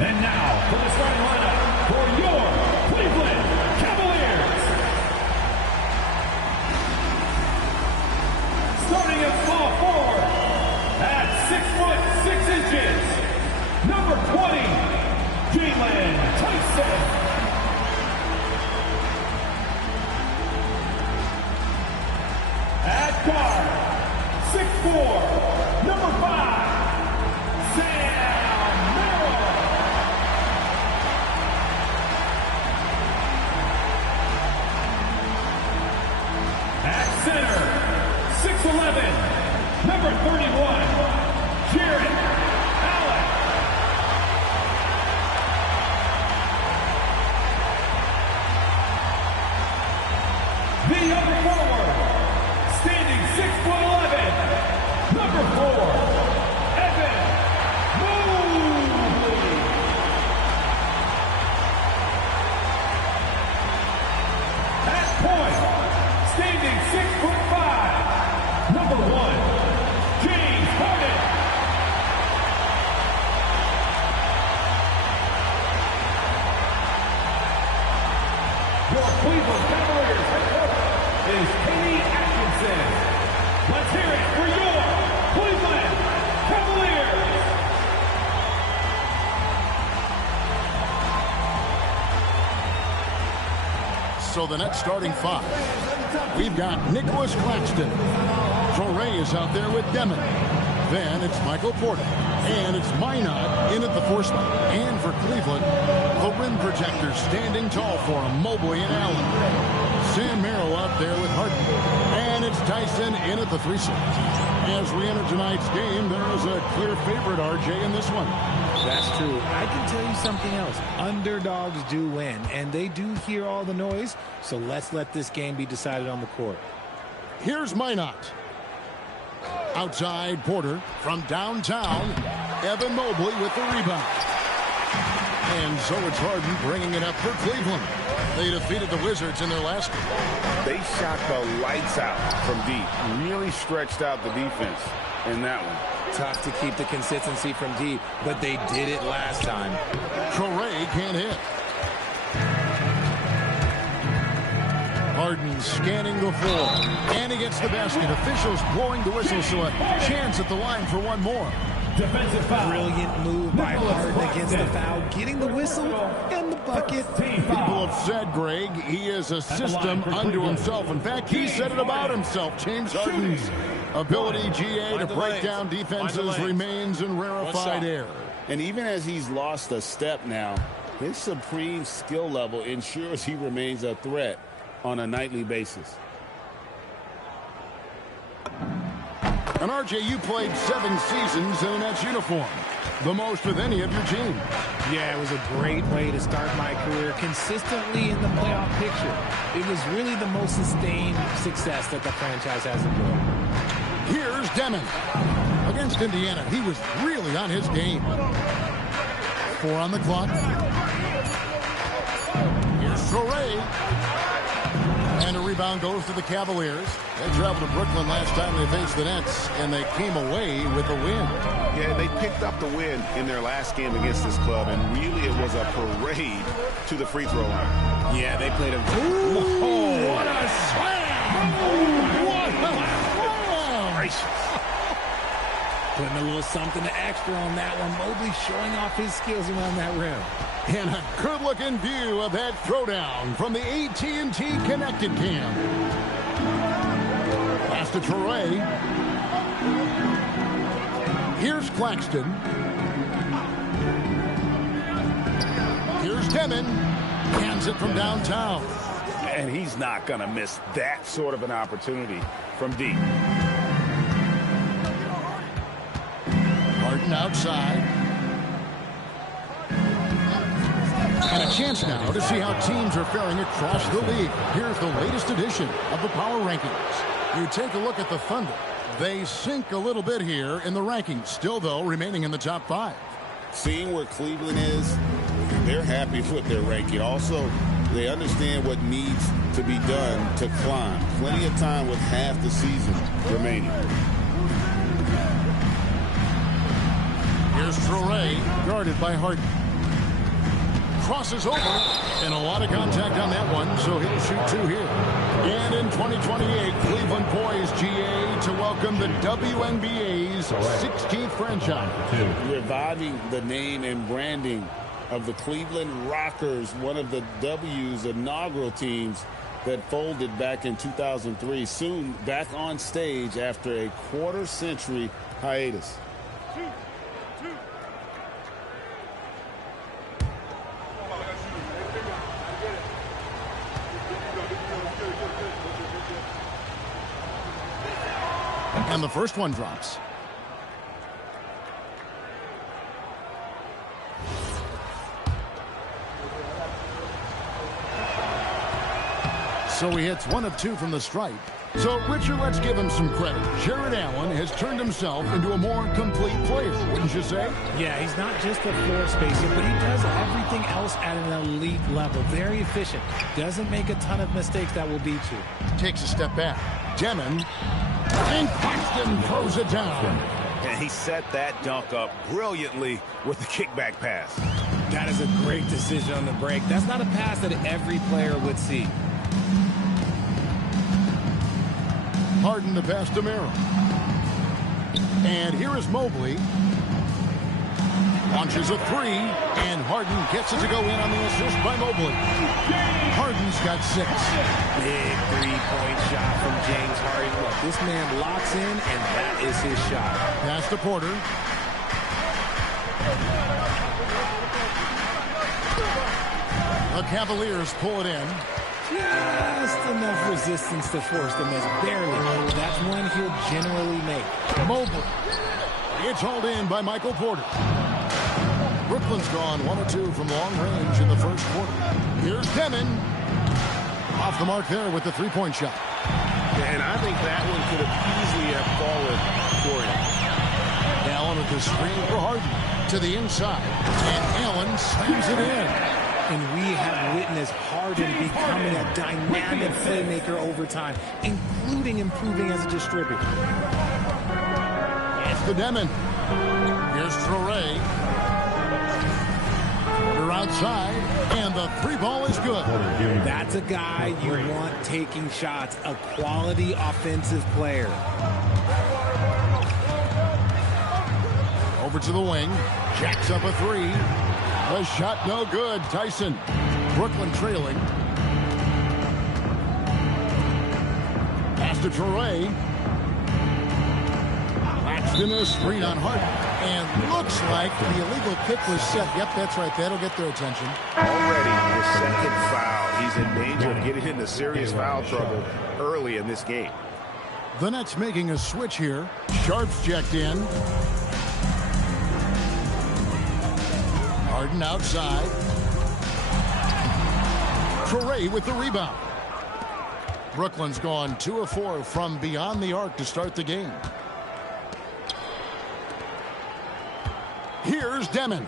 And now for the starting lineup for your Cleveland Cavaliers. Starting at small forward at 6'6", number 20, Jalen Tyson. At guard, 6'4", number 5, Sam Merrill. At center, 6'11", number 31, Jarrett Allen. The other forward, standing 6'11", number 4, Evan Mobley. At point, standing 6'5", number 1, James Harden. Your Cleveland Cavaliers head coach is Kenny Atkinson. Let's hear it for your Cleveland Cavaliers. So the next starting five, we've got Nicholas Claxton. Torrey is out there with Demon. Then it's Michael Porter. And it's Minot in at the fourth spot. And for Cleveland, the rim protectors standing tall for him, Mobley and Allen. Sam Merrill out there with Harden. And it's Tyson in at the 3 slot. As we enter tonight's game, there is a clear favorite, RJ, in this one. That's true. I can tell you something else. Underdogs do win, and they do hear all the noise, so let's let this game be decided on the court. Here's Minot. Outside, Porter from downtown. Evan Mobley with the rebound. And so it's Harden bringing it up for Cleveland. They defeated the Wizards in their last game. They shot the lights out from deep. Really stretched out the defense in that one. Tough to keep the consistency from deep, but they did it last time. Torrey can't hit. Harden scanning the floor. And he gets the basket. Officials blowing the whistle, so a chance at the line for one more. Defensive foul. Brilliant move by Harden against the foul, getting the whistle and the bucket. People have said, Greg, he is a system unto himself. In fact, he said it about himself. James Harden's ability, GA, to break down defenses remains in rarefied air. And even as he's lost a step now, his supreme skill level ensures he remains a threat on a nightly basis. And RJ, you played 7 seasons in a Nets uniform, the most with any of your team. Yeah, it was a great way to start my career consistently in the playoff picture. It was really the most sustained success that the franchise has enjoyed. Here's Demon. Against Indiana, he was really on his game. 4 on the clock. Here's Torrey. And a rebound goes to the Cavaliers. They traveled to Brooklyn last time they faced the Nets, and they came away with a win. Yeah, they picked up the win in their last game against this club, and really it was a parade to the free throw line. Yeah, they played a... Ooh, what a slam! What a slam! Putting a little something extra on that one. Mobley showing off his skills around that rim. And a good-looking view of that throwdown from the AT&T Connected Cam. Pass to Torrey. Here's Claxton. Here's Demon. Hands it from downtown. And he's not going to miss that sort of an opportunity from deep. Harden outside. And a chance now to see how teams are faring across the league. Here's the latest edition of the Power Rankings. You take a look at the Thunder. They sink a little bit here in the rankings. Still, though, remaining in the top 5. Seeing where Cleveland is, they're happy with their ranking. Also, they understand what needs to be done to climb. Plenty of time with half the season remaining. Here's Torrey, guarded by Harden. crosses over, and a lot of contact on that one, so he'll shoot two here. And in 2028, Cleveland poised, GA, to welcome the WNBA's 16th franchise. Reviving the name and branding of the Cleveland Rockers, one of the W's inaugural teams that folded back in 2003, soon back on stage after a quarter-century hiatus. And the first one drops. So he hits 1 of 2 from the stripe. So, Richard, let's give him some credit. Jared Allen has turned himself into a more complete player, wouldn't you say? Yeah, he's not just a floor spacer, but he does everything else at an elite level. Very efficient. Doesn't make a ton of mistakes that will beat you. Takes a step back. Demon. And Paxton throws it down. And he set that dunk up brilliantly with the kickback pass. That is a great decision on the break. That's not a pass that every player would see. Harden to pass to Merrill. And here is Mobley. Launches a 3, and Harden gets it to go in on the assist by Mobley. Harden's got 6. Big three-point shot from James Harden. Look, this man locks in, and that is his shot. Pass to Porter. The Cavaliers pull it in. Just enough resistance to force the miss. Barely. That's one he'll generally make. Mobley. It's hauled in by Michael Porter. Brooklyn's gone 1 of 2 from long range in the first quarter. Here's Demon. Off the mark there with the three-point shot. And I think that one could have easily have fallen for him. Allen with the screen for Harden. To the inside. And Allen slams it in. And we have witnessed Harden becoming a dynamic playmaker over time, including improving as a distributor. It's the Demon. Here's Traore. Porter outside, and the 3-ball is good. That's a guy you want taking shots, a quality offensive player. Over to the wing. Jacks up a 3. The shot no good. Tyson. Brooklyn trailing. Pass to Traore. Latched in a screen on Harden. And looks like the illegal kick was set. Yep, that's right. That'll get their attention. Already his second foul. He's in danger of getting into serious foul trouble early in this game. The Nets making a switch here. Sharp's checked in. Harden outside. Traore with the rebound. Brooklyn's gone 2 of 4 from beyond the arc to start the game. Here's Demon.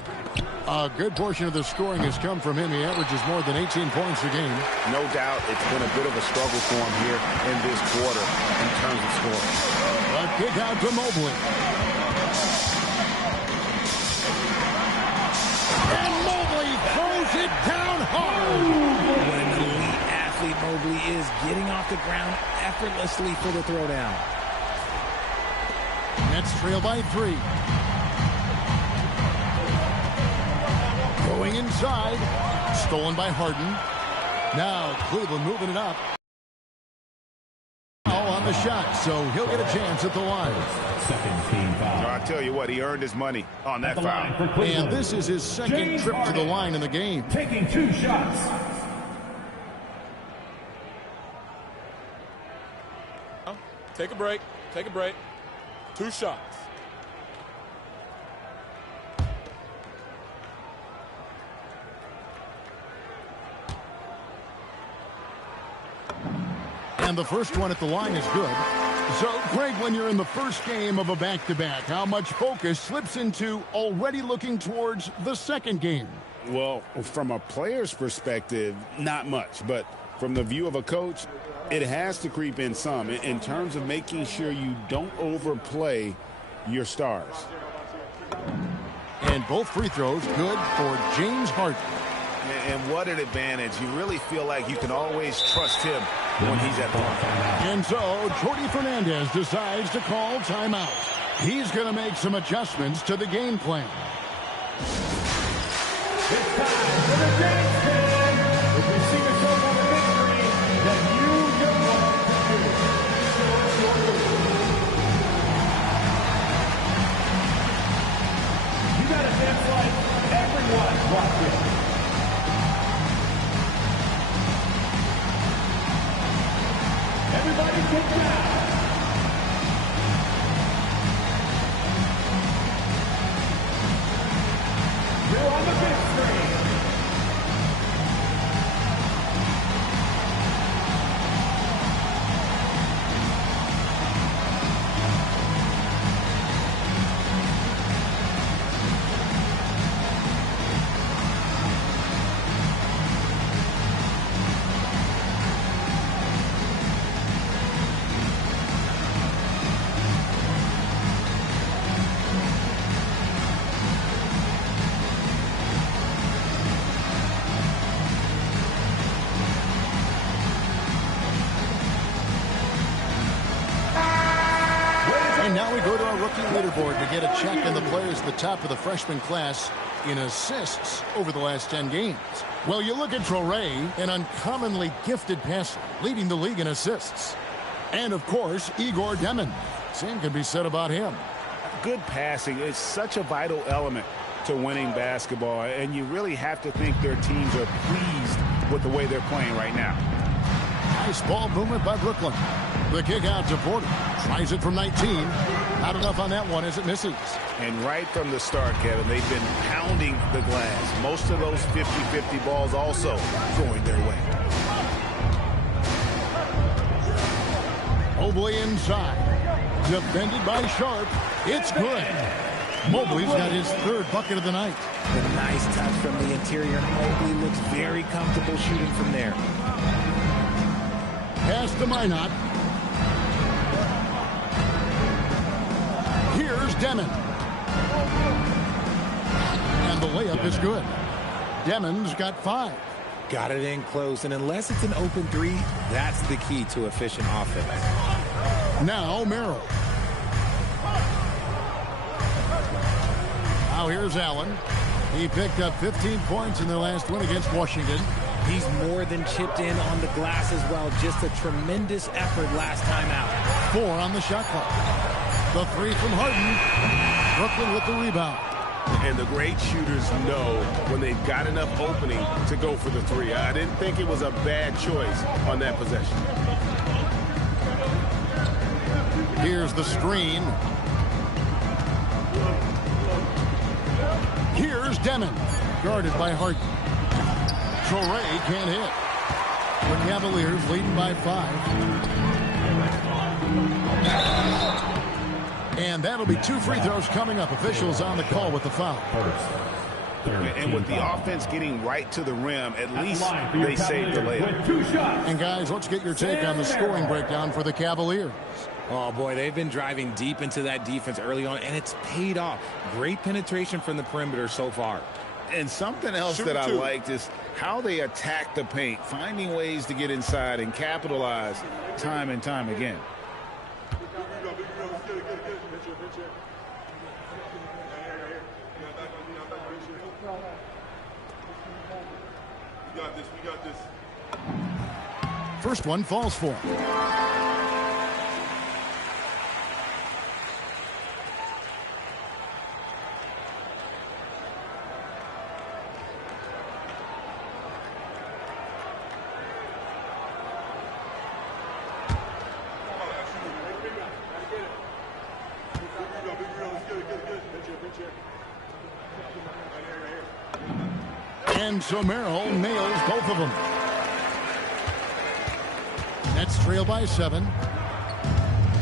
A good portion of the scoring has come from him. He averages more than 18 points a game. No doubt it's been a bit of a struggle for him here in this quarter in terms of scoring. A kick out to Mobley. And Mobley throws it down hard. What an elite athlete Mobley is, getting off the ground effortlessly for the throwdown. Nets trail by 3. Going inside. Stolen by Harden. Now Cleveland moving it up. On the shot, so he'll get a chance at the line. Second team foul. I tell you what, he earned his money on that foul. And this is his second trip to the line in the game. Taking 2 shots. Take a break. Take a break. 2 shots. And the first one at the line is good. So, Greg, when you're in the first game of a back-to-back, how much focus slips into already looking towards the second game? Well, from a player's perspective, not much. But from the view of a coach, it has to creep in some in terms of making sure you don't overplay your stars. And both free throws good for James Harden. And what an advantage. You really feel like you can always trust him when he's at the line. And so Jordy Fernandez decides to call timeout. He's going to make some adjustments to the game plan. It's time for the game plan. If you see yourself on a victory, then you know what to do. You got to dance like everyone watching. Everybody get down. You're on the big screen. And now we go to our rookie leaderboard to get a check on the players at the top of the freshman class in assists over the last 10 games. Well, you look at Torrey, an uncommonly gifted passer, leading the league in assists. And, of course, Igor Demon. Same can be said about him. Good passing is such a vital element to winning basketball, and you really have to think their teams are pleased with the way they're playing right now. Nice ball movement by Brooklyn. The kick out to Porter. Tries it from 19. Not enough on that one as it misses. And right from the start, Kevin, they've been pounding the glass. Most of those 50-50 balls also going their way. Mobley inside. Defended by Sharp. It's good. Mobley's got his third bucket of the night. A nice touch from the interior. Mobley looks very comfortable shooting from there. Pass to Minot. Here's Demon. And the layup is good. Demon's got 5. Got it in close, and unless it's an open three, that's the key to efficient offense. Now Merrill. Now here's Allen. He picked up 15 points in their last win against Washington. He's more than chipped in on the glass as well. Just a tremendous effort last time out. 4 on the shot clock. The 3 from Harden. Brooklyn with the rebound. And the great shooters know when they've got enough opening to go for the 3. I didn't think it was a bad choice on that possession. Here's the screen. Here's Demon. Guarded by Harden. Torrey can't hit. The Cavaliers leading by 5. And that'll be 2 free throws coming up. Officials on the call with the foul. And with the offense getting right to the rim, at least they saved the layup. And guys, let's get your take on the scoring breakdown for the Cavaliers. Oh, boy, they've been driving deep into that defense early on, and it's paid off. Great penetration from the perimeter so far. And something else that I liked is how they attack the paint, finding ways to get inside and capitalize time and time again. We got this. First one falls for him. And so Merrill nails both of them. Nets trail by 7.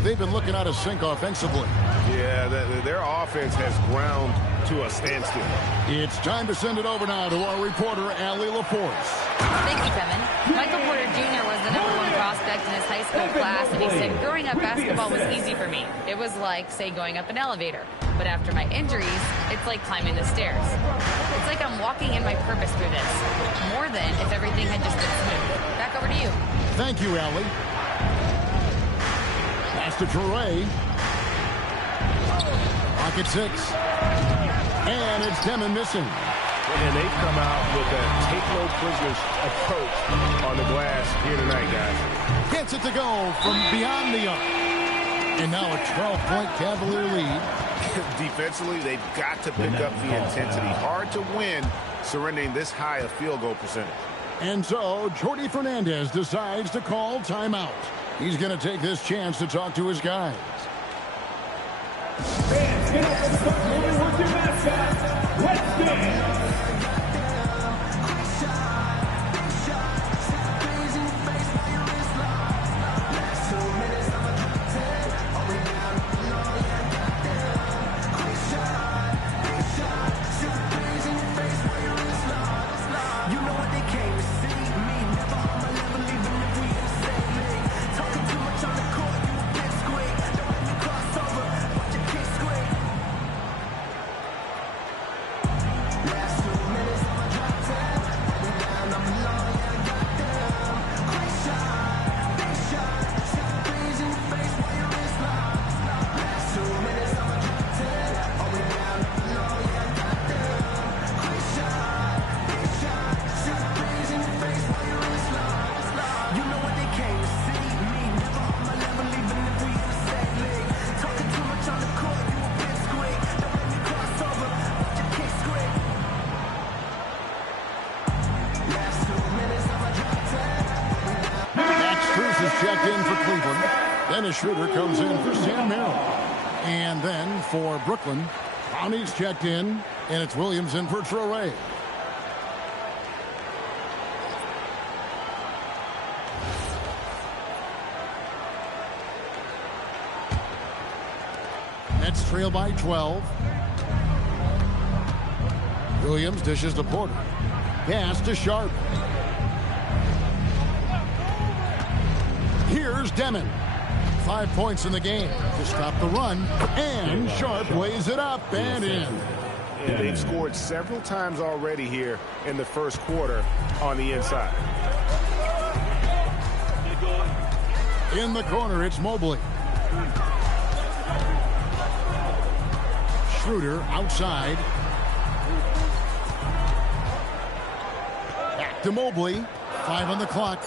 They've been looking out of sync offensively. Yeah, their offense has ground to a standstill. It's time to send it over now to our reporter, Allie Laporte. Thank you, Kevin. Michael Porter Jr. was the #1 prospect in his high school class, and he said, growing up, basketball was easy for me. It was like, say, going up an elevator. But after my injuries, it's like climbing the stairs. It's like I'm walking in my purpose through this, more than if everything had just been smooth. Back over to you. Thank you, Allie. Pass to Toure. Pocket 6. And it's Demon missing. And they've come out with a take-no-prisoners approach on the glass here tonight, guys. Gets it to go from beyond the arc. And now a 12-point Cavalier lead. Defensively, they've got to pick up the intensity. Hard to win surrendering this high a field goal percentage. And so Jordi Fernandez decides to call timeout. He's going to take this chance to talk to his guys. Fans, get up and start moving with your mascot. Let's dance. Checked in for Cleveland. Dennis Schroeder comes in for Sam Merrill. And then for Brooklyn, Connie's checked in, and it's Williams in for Traore. Nets trail by 12. Williams dishes to Porter. Pass to Sharp. Here's Demon. 5 points in the game to stop the run. And Sharp lays it up and in. And they've scored several times already here in the first quarter on the inside. In the corner, it's Mobley. Schroeder outside. Back to Mobley. 5 on the clock.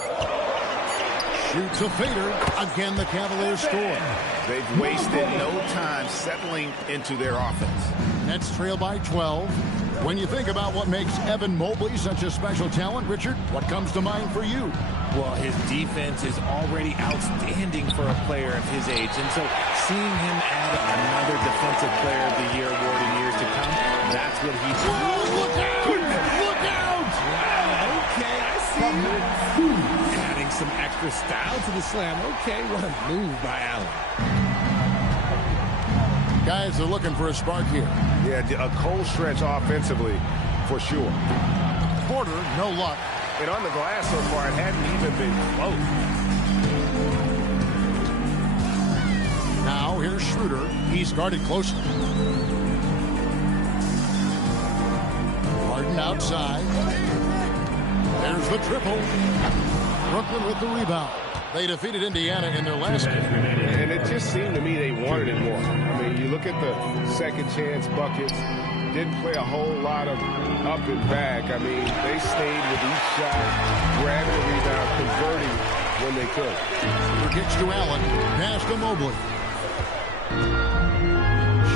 Shoots a fader. Again, the Cavaliers score. They've wasted no time settling into their offense. Nets trail by 12. When you think about what makes Evan Mobley such a special talent, Richard, what comes to mind for you? Well, his defense is already outstanding for a player of his age. And so seeing him add another Defensive Player of the Year award in years to come, that's what he does. Oh, look out! Look out! Wow, okay, I see you. Adding some extra style to the slam. Okay, what a move by Allen. Guys are looking for a spark here. Yeah, a cold stretch offensively for sure. Porter, no luck. And on the glass so far, it hadn't even been close. Now here's Schroeder. He's guarded closely. Harden outside. There's the triple. Brooklyn with the rebound. They defeated Indiana in their last game. And it just seemed to me they wanted it more. I mean, you look at the second chance buckets, didn't play a whole lot of up and back. I mean, they stayed with each shot, grabbing the rebound, converting when they could. Schroeder kicks to Allen. Pass to Mobley.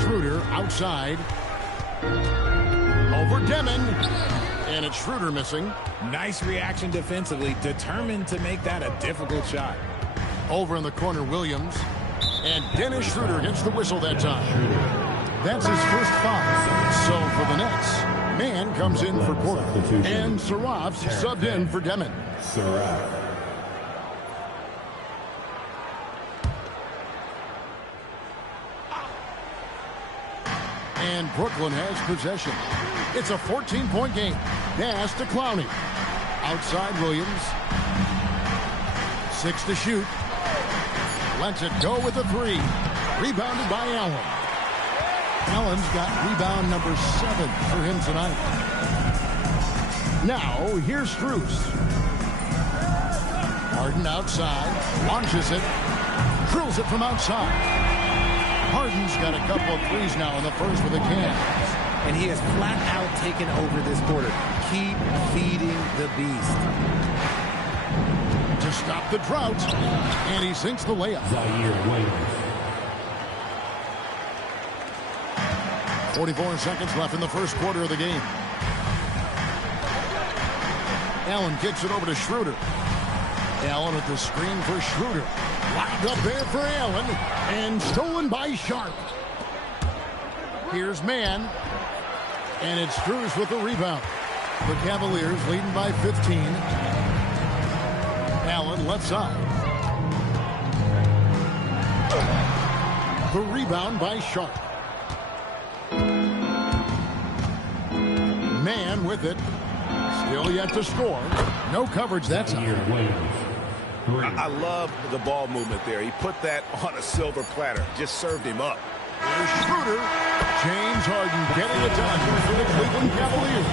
Schroeder outside. Over Demon. And it's Schroeder missing. Nice reaction defensively, determined to make that a difficult shot. Over in the corner, Williams. And Dennis Schroeder gets the whistle that time. That's his first foul. So for the Nets, Mann comes in for Porter. And Saraf's subbed in for Demon. And Brooklyn has possession. It's a 14-point game. Pass to Clowney. Outside Williams. 6 to shoot. Lets it go with the 3. Rebounded by Allen. Allen's got rebound number 7 for him tonight. Now, here's Strus. Harden outside, launches it, drills it from outside. Harden's got a couple of threes now in the first with the Cavs. And he has flat out taken over this quarter. Keep feeding the beast. To stop the drought, and he sinks the layup. 44 seconds left in the first quarter of the game. Allen kicks it over to Schroeder. Allen at the screen for Schroeder. Locked up there for Allen, and stolen by Sharp. Here's Mann, and it's Strus with the rebound. The Cavaliers leading by 15. Allen left side. The rebound by Sharp. Mann with it. Still yet to score. No coverage that time. I love the ball movement there. He put that on a silver platter. Just served him up. Here's Schroeder. James Harden getting it done for the Cleveland Cavaliers.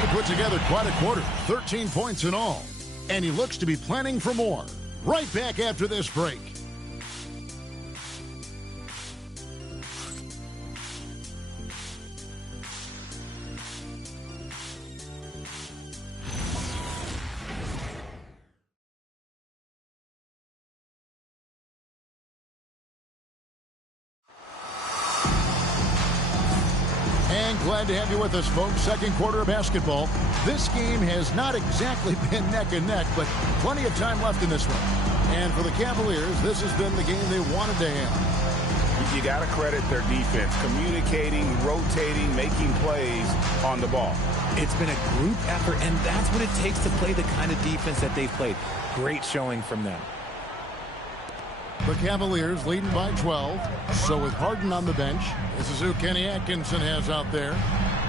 He put together quite a quarter. 13 points in all. And he looks to be planning for more. Right back after this break. Glad to have you with us, folks. Second quarter of basketball. This game has not exactly been neck and neck, but plenty of time left in this one. And for the Cavaliers, this has been the game they wanted to have. You got to credit their defense, communicating, rotating, making plays on the ball. It's been a group effort, and that's what it takes to play the kind of defense that they've played. Great showing from them. The Cavaliers leading by 12. So with Harden on the bench, this is who Kenny Atkinson has out there.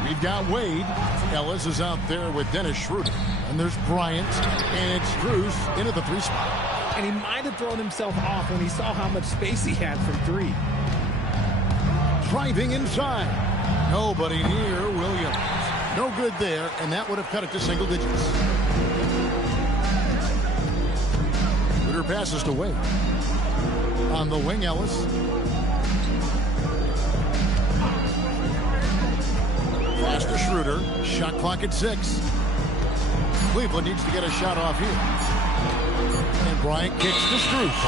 We've got Wade. Ellis is out there with Dennis Schroeder. And there's Bryant. And it's Strus into the 3 spot. And he might have thrown himself off when he saw how much space he had from 3. Driving inside. Nobody near Williams. No good there, and that would have cut it to single digits. Schroeder passes to Wade. On the wing, Ellis. Pass to Schroeder. Shot clock at 6. Cleveland needs to get a shot off here. And Bryant kicks to Strus.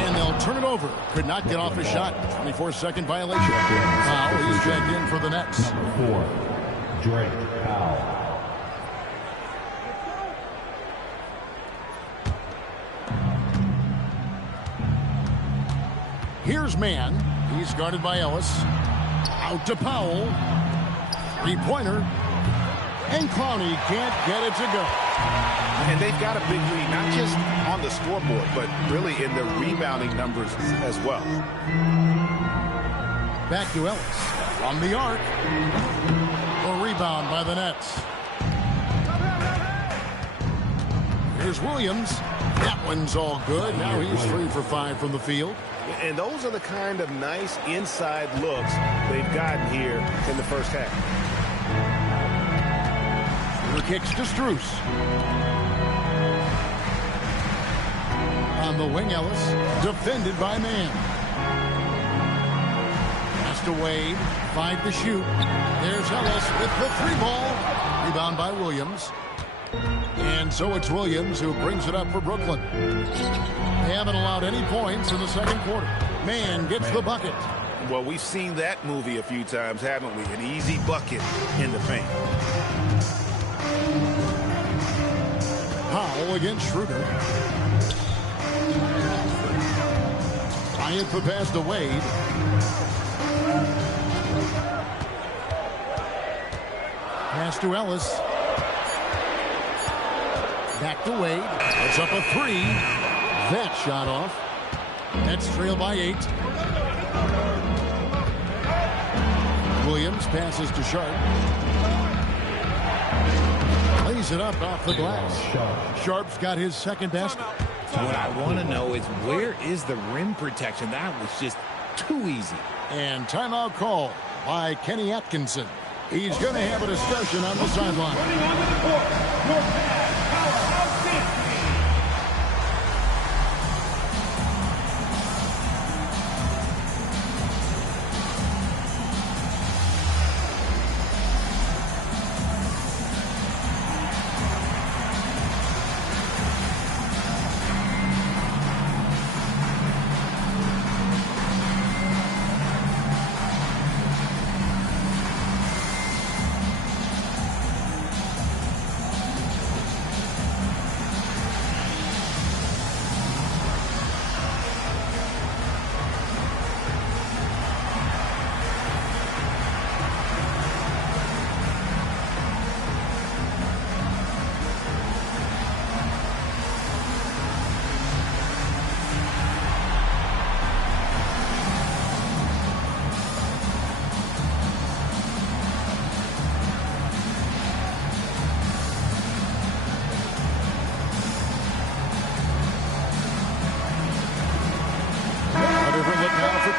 And they'll turn it over. Could not get off a shot. 24-second violation. Foul. He's dragged in for the Nets. Number 4, Drake Powell. Here's Mann. He's guarded by Ellis. Out to Powell. 3-pointer. And Clowney can't get it to go. And they've got a big lead, not just on the scoreboard, but really in the rebounding numbers as well. Back to Ellis. On the arc. A rebound by the Nets. Here's Williams. That one's all good. Now he's 3 for 5 from the field. And those are the kind of nice inside looks they've gotten here in the first half. Kicks to Strus. On the wing, Ellis. Defended by Mann. Pass to Wade. 5 to shoot. There's Ellis with the 3-ball. Rebound by Williams. And so it's Williams who brings it up for Brooklyn. They haven't allowed any points in the second quarter. Mann gets the bucket. Well, we've seen that movie a few times, haven't we? An easy bucket in the paint. Powell against Schroeder. Bryant the pass to Wade. Pass to Ellis. Back to Wade. It's up a 3. That shot off. Nets trail by 8. Williams passes to Sharp. Lays it up off the glass. Sharp's got his second basket. What I want to know is where is the rim protection? That was just too easy. And timeout call by Kenny Atkinson. He's going to have a discussion on the sideline. Running onto the court, your powerhouse Disney.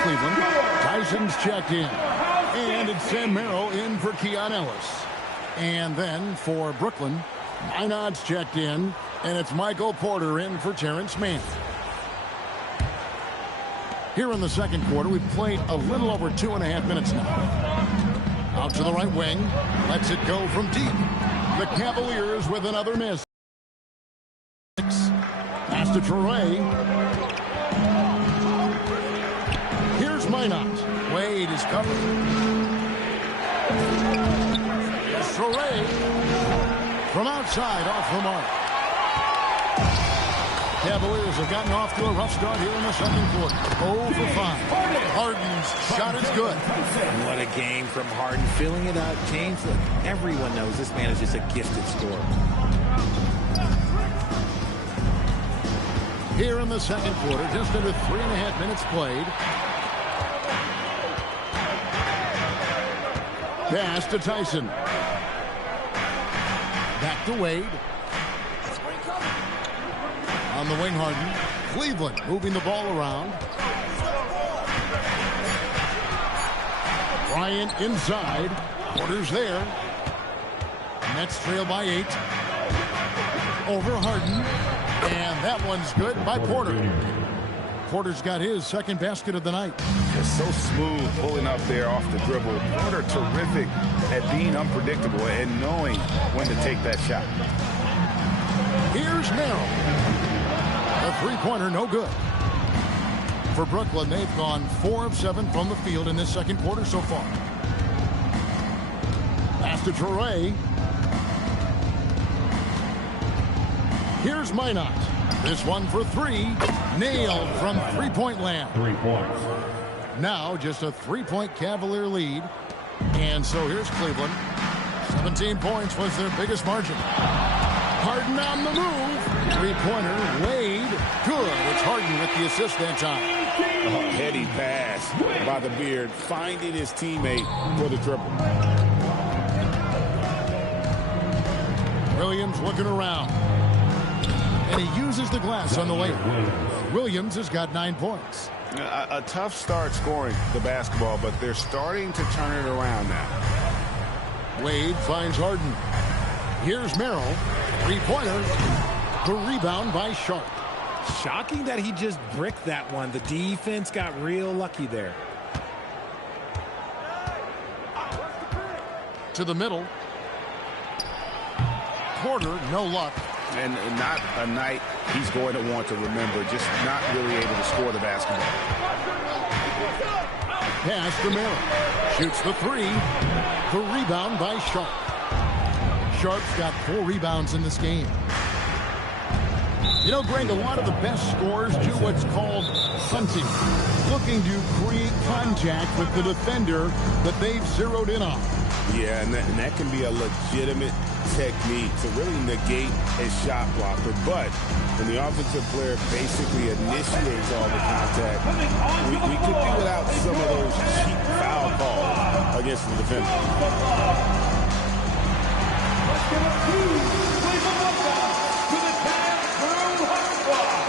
Cleveland. Tyson's checked in. And it's Sam Merrill in for Keon Ellis. And then for Brooklyn, Minot's checked in. And it's Michael Porter in for Terrence Mann. Here in the second quarter, we've played a little over 2.5 minutes now. Out to the right wing. Lets it go from deep. The Cavaliers with another miss. Pass to Traore. Here's Minot. Wade is covered. Here's Traore. From outside, off the mark. Cavaliers have gotten off to a rough start here in the second quarter. 0 for 5. Harden's shot is good. What a game from Harden. Filling it out. James, look, everyone knows this man is just a gifted scorer. Here in the second quarter, just under 3.5 minutes played. Pass to Tyson. Back to Wade. On the wing, Harden. Cleveland moving the ball around. Bryant inside. Porter's there. Nets trail by 8. Over Harden. And that one's good by Porter. Porter's got his second basket of the night. Just so smooth pulling up there off the dribble. Porter terrific at being unpredictable and knowing when to take that shot. Here's Merrill. A three-pointer, no good. For Brooklyn, they've gone 4 of 7 from the field in this second quarter so far. Pass to Traore. Here's Minot. This one for 3. Nailed from three-point land. 3 points. Now just a 3-point Cavalier lead. And so here's Cleveland. 17 points was their biggest margin. Harden on the move. Three-pointer, Wade. Good. It's Harden with the assist that time. A heady pass by the Beard, finding his teammate for the triple. Williams looking around. And he uses the glass on the layup. Williams has got 9 points. A tough start scoring the basketball, but they're starting to turn it around now. Wade finds Harden. Here's Merrill. Three-pointer. The rebound by Sharp. Shocking that he just bricked that one. The defense got real lucky there. To the middle. Porter, no luck. And not a night he's going to want to remember. Just not really able to score the basketball. Pass to Merrill. Shoots the 3. The rebound by Sharp. Sharp's got 4 rebounds in this game. You know, Greg, a lot of the best scorers do what's called hunting, looking to create contact with the defender that they've zeroed in on. Yeah, and that can be a legitimate technique to really negate a shot blocker. But when the offensive player basically initiates all the contact, we could do without some of those cheap foul calls against the defender. Let's give a huge Cleveland welcome to the Cavs Crew Hot Squad.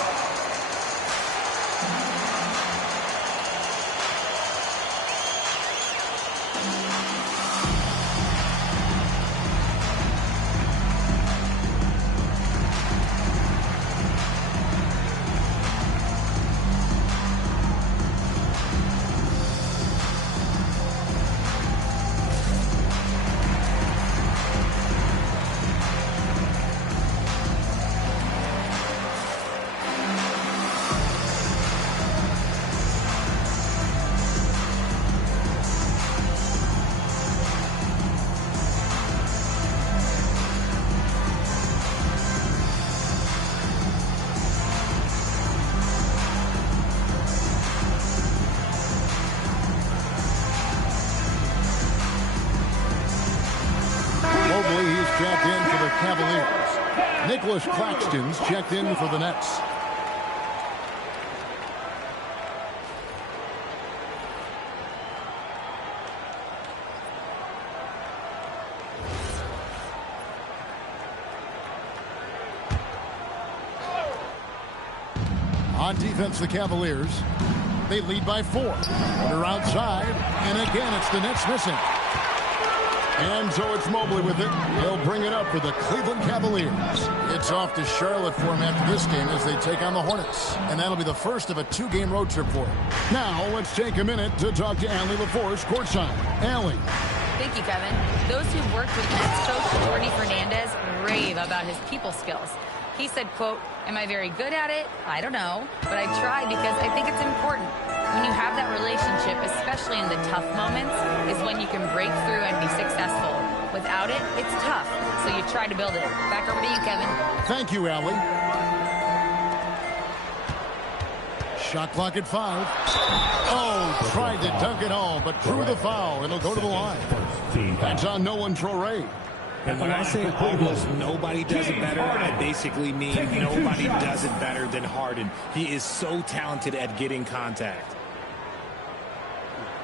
Cavaliers. Nicholas Claxton's checked in for the Nets. On defense, the Cavaliers. They lead by 4. They're outside, and again, it's the Nets missing. And so it's Mobley with it. He'll bring it up for the Cleveland Cavaliers. It's off to Charlotte for him after this game as they take on the Hornets. And that'll be the first of a 2-game road trip for him. Now, let's take a minute to talk to Allie LaForce courtside. Allie. Thank you, Kevin. Those who've worked with Nets coach Jordy Fernandez rave about his people skills. He said, quote, "Am I very good at it? I don't know. But I try because I think it's important. When you have that relationship, especially in the tough moments, is when you can break through and be successful. Without it, it's tough. So you try to build it." Back over to you, Kevin. Thank you, Allie. Shot clock at 5. Oh, tried to dunk it home, but drew the foul. It'll go to the line. That's on Nolan Traore. And when I say almost nobody does it better, I basically mean nobody does it better than Harden. He is so talented at getting contact.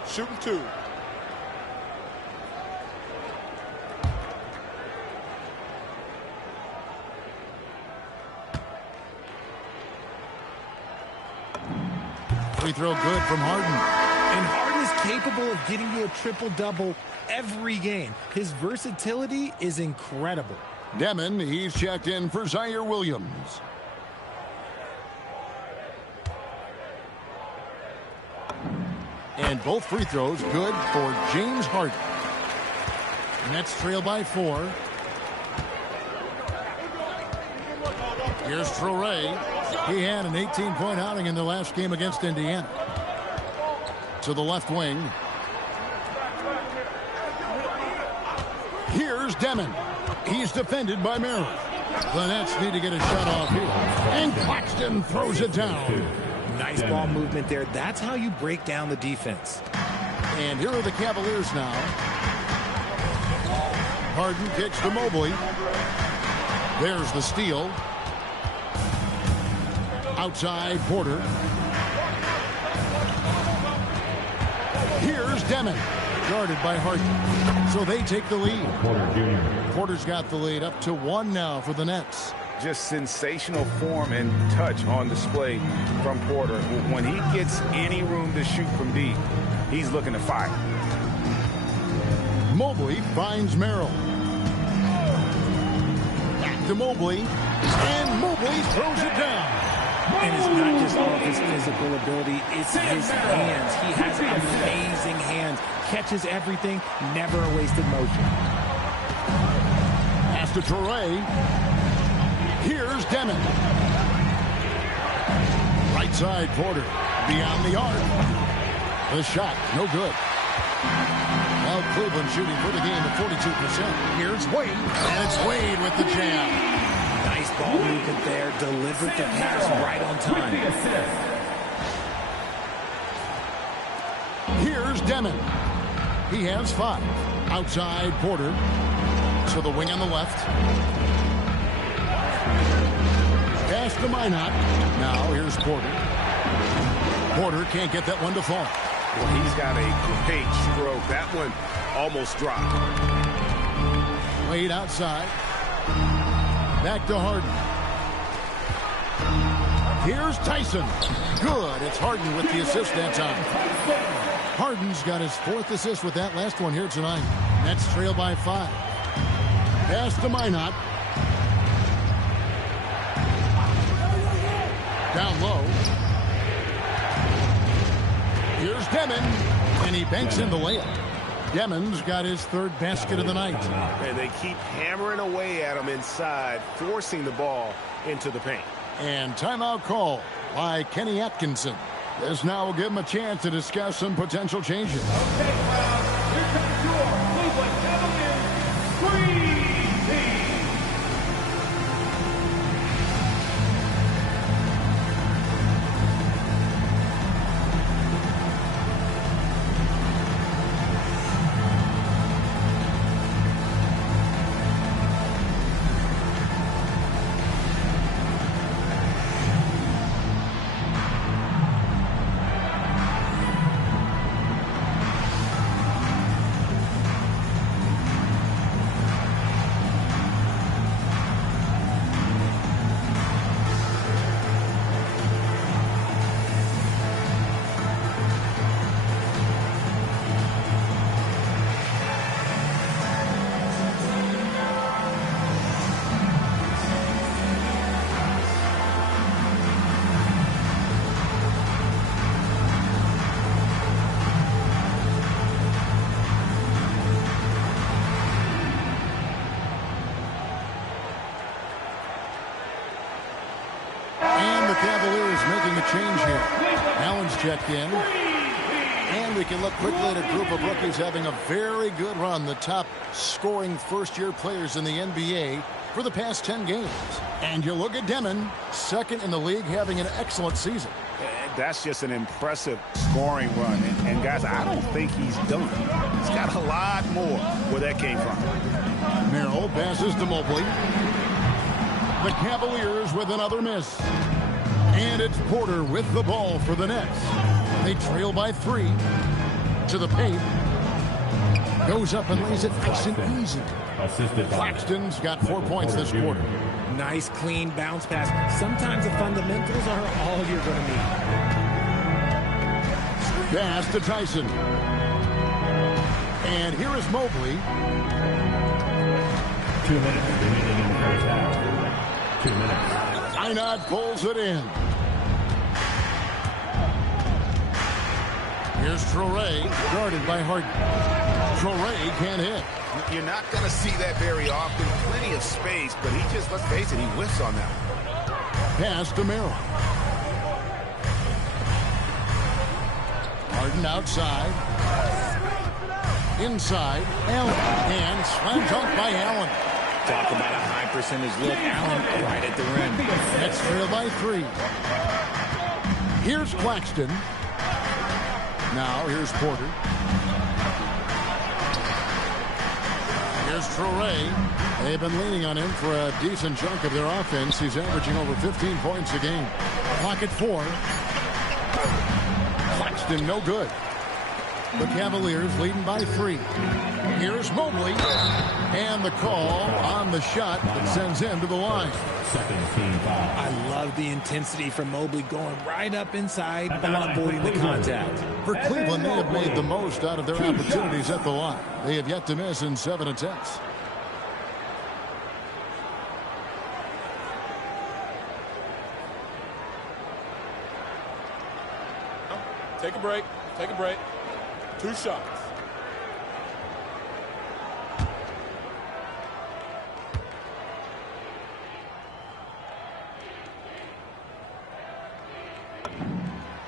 Shooting 2. Free throw good from Harden. And Harden is capable of getting you a triple-double every game. His versatility is incredible. Demon, he's checked in for Zaire Williams. And both free throws good for James Harden. Nets trail by 4. Here's Traore. He had an 18-point outing in the last game against Indiana. To the left wing. Here's Demon. He's defended by Merrill. The Nets need to get a shot off here. And Claxton throws it down. Nice ball movement there. That's how you break down the defense. And here are the Cavaliers now. Harden kicks to Mobley. There's the steal. Outside Porter. Here's Demon. Guarded by Harden. So they take the lead. Porter's got the lead up to 1 now for the Nets. Just sensational form and touch on display from Porter. When he gets any room to shoot from deep, he's looking to fire. Mobley finds Merrill. Back to Mobley. And Mobley throws it down. And it's not just all of his physical ability, it's his hands. He has amazing hands. Catches everything, never a wasted motion. Pass to Traore. Here's Demon. Right side Porter. Beyond the arc. The shot, no good. Now Cleveland shooting for the game at 42%. Here's Wade. And it's Wade with the jam. Nice ball movement there. Delivered the pass right on time. Here's Demon. He has 5. Outside Porter. To the wing on the left. Pass to Minot. Now here's Porter. Porter can't get that one to fall. Well, he's got a great stroke. That one almost dropped. Wade outside. Back to Harden. Here's Tyson. Good. It's Harden with the assist that time. Harden's got his 4th assist with that last one here tonight. Nets trail by 5. Pass to Minot. Down low. Here's Demon. And he banks in the layup. Demon's got his 3rd basket of the night. And they keep hammering away at him inside, forcing the ball into the paint. And timeout call by Kenny Atkinson. This now will give him a chance to discuss some potential changes. Okay, here comes your Cleveland Cavaliers Dream Team. change here. Allen's checked in. And we can look quickly at a group of rookies having a very good run. The top scoring first-year players in the NBA for the past 10 games. And you look at Demon, second in the league, having an excellent season. That's just an impressive scoring run. And guys, I don't think he's done. He's got a lot more where that came from. Merrill passes to Mobley. The Cavaliers with another miss. And it's Porter with the ball for the Nets. They trail by 3. To the paint. Goes up and lays it nice and easy. Claxton's got 4 points this quarter. Nice, clean bounce pass. Sometimes the fundamentals are all you're going to need. Pass to Tyson. And here is Mobley. 2 minutes remaining in the first half. 2 minutes. Einat pulls it in. Here's Traore, guarded by Harden. Traore can't hit. You're not going to see that very often. Plenty of space, but he just, let's face it, he whiffs on that one. Pass to Merrill. Harden outside. Inside. Allen. And slam dunk by Allen. Talk about a high percentage look. Allen right at the rim. Nets trail by 3. Here's Claxton. Now here's Porter. Here's Traore. They've been leaning on him for a decent chunk of their offense. He's averaging over 15 points a game. Clock at 4. Claxton no good. The Cavaliers leading by 3. Here's Mobley. And the call on the shot that sends him to the line. I love the intensity from Mobley going right up inside while avoiding the contact. For Cleveland, they have made the most out of their opportunities at the line. They have yet to miss in 7 attempts. Take a break. Take a break. 2 shots.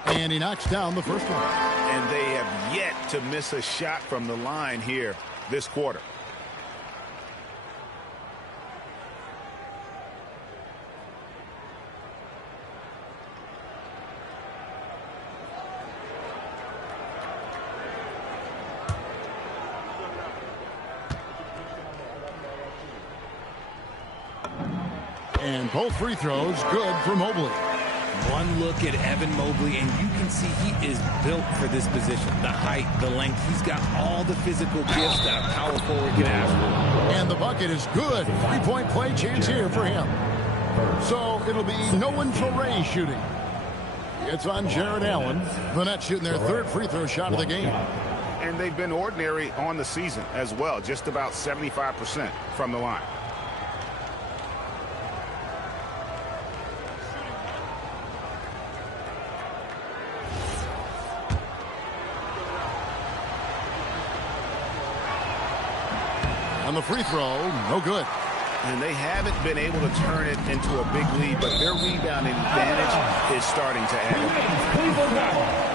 And he knocks down the first one. And they have yet to miss a shot from the line here this quarter. And both free throws good for Mobley. One look at Evan Mobley, and you can see he is built for this position. The height, the length, he's got all the physical gifts that a power forward can ask for. And the bucket is good. 3-point play chance here for him. So it'll be Nolan Traore shooting. It's on Jared Allen. The Nets shooting their 3rd free throw shot of the game. And they've been ordinary on the season as well, just about 75% from the line. On the free throw, no good. And they haven't been able to turn it into a big lead, but their rebounding advantage is starting to add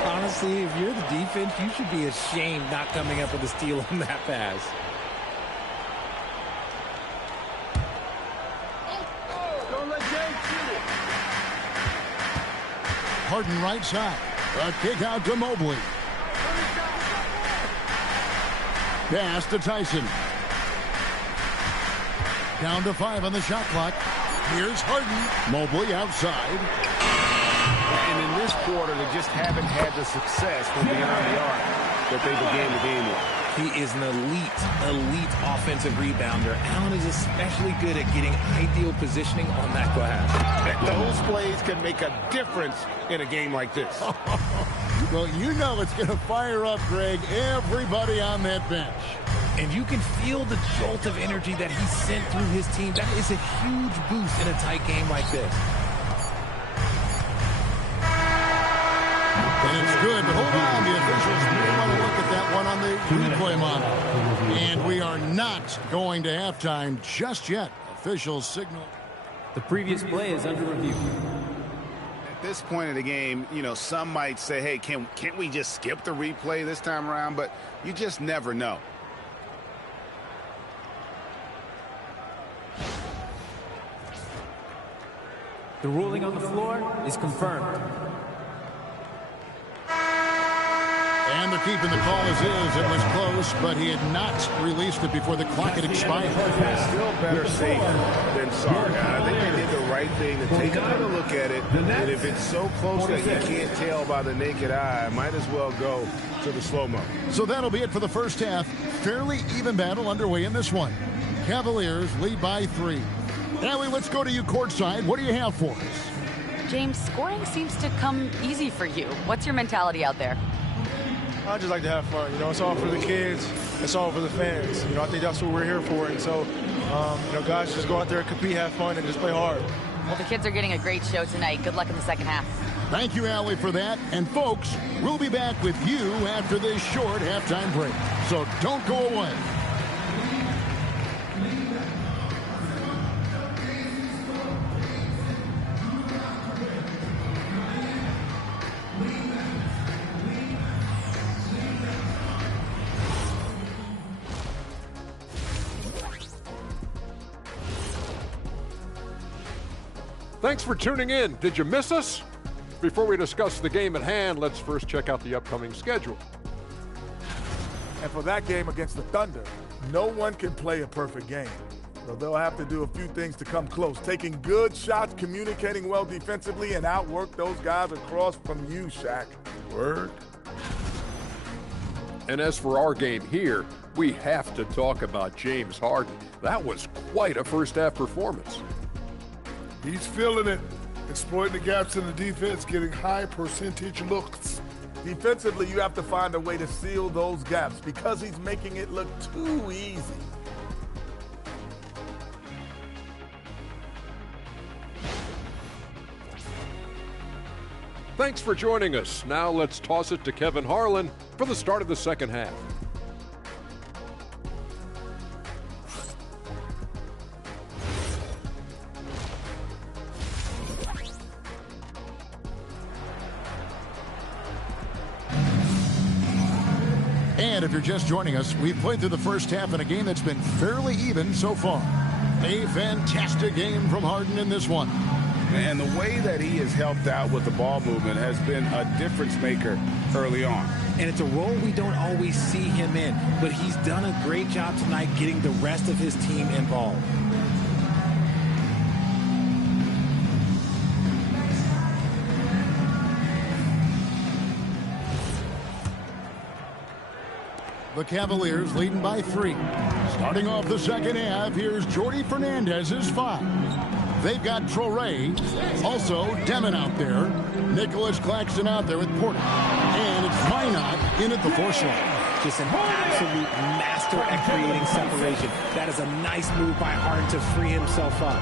up. Honestly, if you're the defense, you should be ashamed not coming up with a steal on that pass. Harden right side. A kick out to Mobley. Pass to Tyson. Down to 5 on the shot clock. Here's Harden. Mobley outside. And in this quarter, they just haven't had the success from beyond the arc that they began the game with. He is an elite offensive rebounder. Allen is especially good at getting ideal positioning on that glass. Those plays can make a difference in a game like this. Well, you know it's going to fire up, Greg, everybody on that bench. And you can feel the jolt of energy that he sent through his team. That is a huge boost in a tight game like this. And it's good, but hold on. The officials may want to look at that one on the replay monitor. And we are not going to halftime just yet. Officials signal. The previous play is under review. at this point in the game, you know, some might say, hey, can't we just skip the replay this time around? But you just never know. The ruling on the floor is confirmed. And they're keeping the call as is. It was close, but he had not released it before the clock had expired. Still better safe than sorry. I think they did the right thing to take another look at it. And if it's so close that you can't tell by the naked eye, might as well go to the slow-mo. So that'll be it for the first half. Fairly even battle underway in this one. Cavaliers lead by 3. Allie, let's go to you courtside. What do you have for us? James, scoring seems to come easy for you. What's your mentality out there? I just like to have fun. You know, it's all for the kids. It's all for the fans. You know, I think that's what we're here for. And so, you know, guys, just go out there and compete, have fun, and just play hard. Well, the kids are getting a great show tonight. Good luck in the second half. Thank you, Allie, for that. And, folks, we'll be back with you after this short halftime break. So don't go away. Thanks for tuning in. Did you miss us? Before we discuss the game at hand, let's first check out the upcoming schedule. And for that game against the Thunder, no one can play a perfect game. So they'll have to do a few things to come close. Taking good shots, communicating well defensively, and outwork those guys across from you, Shaq. Word. And as for our game here, we have to talk about James Harden. That was quite a first-half performance. He's feeling it, exploiting the gaps in the defense, getting high percentage looks. Defensively, you have to find a way to seal those gaps because he's making it look too easy. Thanks for joining us. Now let's toss it to Kevin Harlan for the start of the second half. And if you're just joining us, we've played through the first half in a game that's been fairly even so far. A fantastic game from Harden in this one. And the way that he has helped out with the ball movement has been a difference maker early on. And it's a role we don't always see him in, but he's done a great job tonight getting the rest of his team involved. The Cavaliers leading by 3. Starting off the second half, here's Jordi Fernandez's 5. They've got Traore, also Demon out there. Nicholas Claxton out there with Porter. And it's Minot in at the 4 slot. Just an absolute master at creating separation. That is a nice move by Harden to free himself up.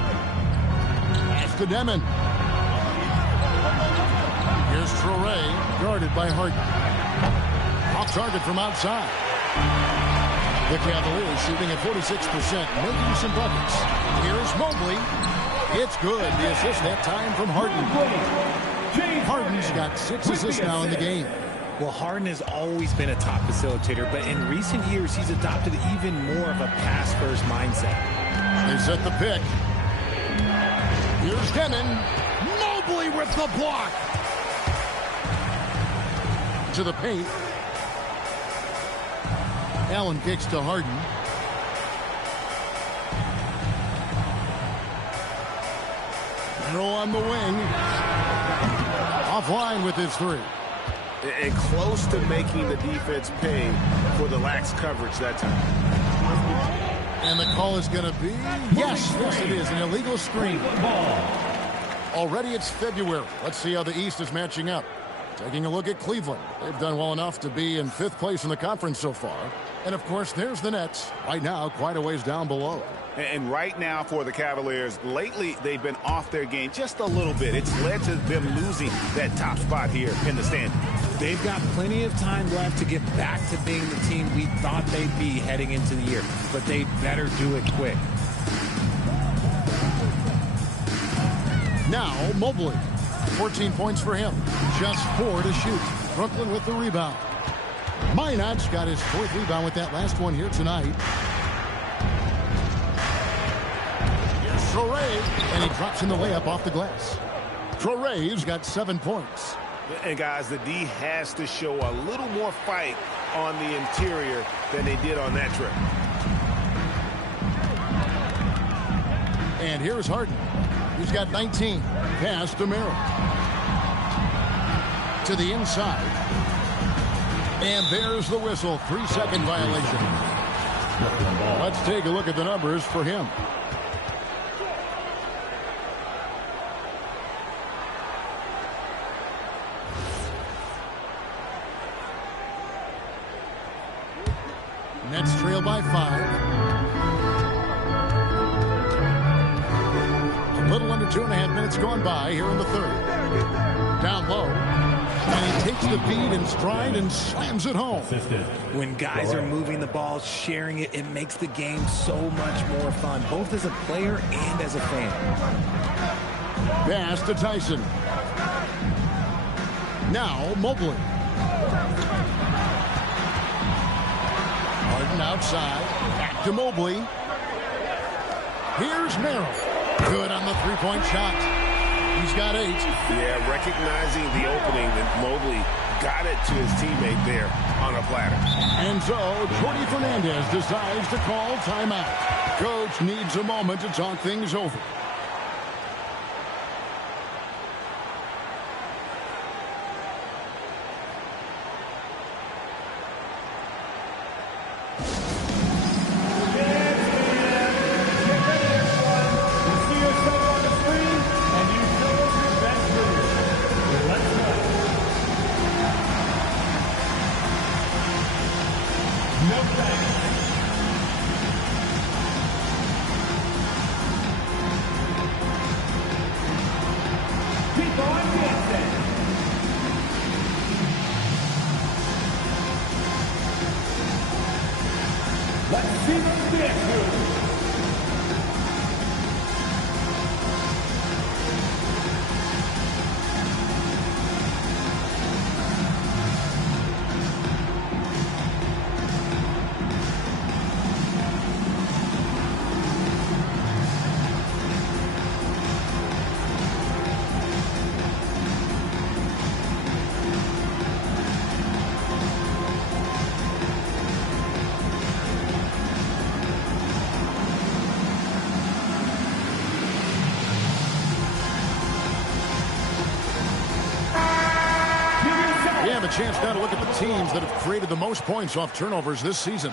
Pass to Demon. Here's Traore, guarded by Harden. Off target from outside. The Cavaliers shooting at 46%, making some buckets. Here's Mobley. It's good. The assist that time from Harden. Harden's got 6 assists now in the game. Well, Harden has always been a top facilitator, but in recent years, he's adopted even more of a pass-first mindset. They set the pick. Here's Demon. Mobley with the block. To the paint. Allen kicks to Harden. Arrow on the wing. Offline with his 3. And close to making the defense pay for the lax coverage that time. And the call is going to be, yes, it is, an illegal screen. Already it's February. Let's see how the East is matching up. Taking a look at Cleveland. They've done well enough to be in 5th place in the conference so far. And, of course, there's the Nets. Right now, quite a ways down below. And right now for the Cavaliers, lately they've been off their game just a little bit. It's led to them losing that top spot here in the standings. They've got plenty of time left to get back to being the team we thought they'd be heading into the year. But they better do it quick. Now, Mobley. 14 points for him. Just 4 to shoot. Brooklyn with the rebound. Minot's got his 4th rebound with that last one here tonight. Here's Traore, and he drops in the layup off the glass. Traore's got 7 points. And guys, the D has to show a little more fight on the interior than they did on that trip. And here's Harden. He's got 19. Pass to Merrill. To the inside. And there's the whistle. 3-second violation. Let's take a look at the numbers for him. Nets trail by 5. A little under 2.5 minutes gone by here in the 3rd. Down low. And he takes the feed in stride and slams it home. When guys are moving the ball, sharing it, it makes the game so much more fun, both as a player and as a fan. Pass to Tyson. Now Mobley. Harden outside. Back to Mobley. Here's Merrill. Good on the three-point shot. He's got 8. Yeah, recognizing the opening that Mobley got it to his teammate there on a platter. And so, Jordi Fernandez decides to call timeout. Coach needs a moment to talk things over. Chance now to look at the teams that have created the most points off turnovers this season.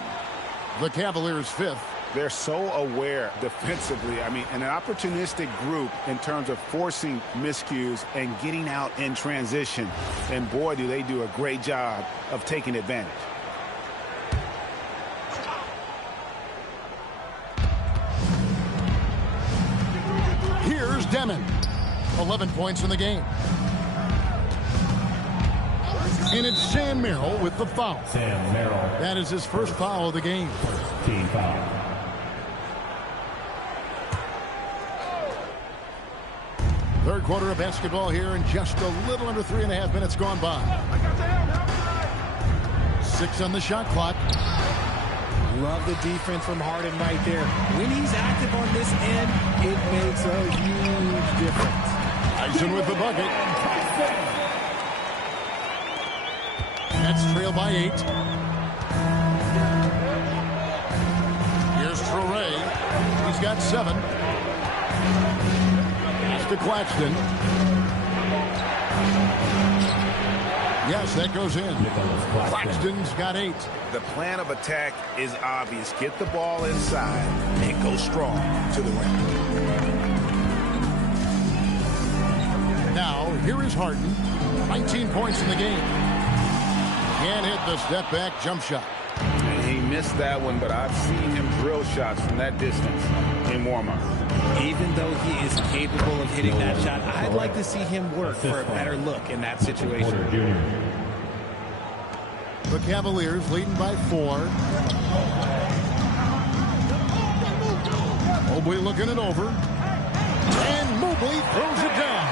The Cavaliers 5th. They're so aware defensively. I mean, an opportunistic group in terms of forcing miscues and getting out in transition. And boy, do they do a great job of taking advantage. Here's Demon. 11 points in the game. And it's Sam Merrill with the foul. Sam Merrill. That is his first foul of the game. Team foul. Third quarter of basketball here, and just a little under 3.5 minutes gone by. 6 on the shot clock. Love the defense from Harden right there. When he's active on this end, it makes a huge difference. Tyson with the bucket. Nets trail by 8. Here's Traore. He's got 7. Pass to Claxton. Yes, that goes in. Claxton's got 8. The plan of attack is obvious. Get the ball inside and go strong to the rim. Now, here is Harden. 19 points in the game. Can't hit the step-back jump shot. And he missed that one, but I've seen him drill shots from that distance in warm-up. Even though he is capable of hitting that shot, I'd like to see him work for a better look in that situation. The Cavaliers leading by 4. Mobley looking it over. And Mobley throws it down.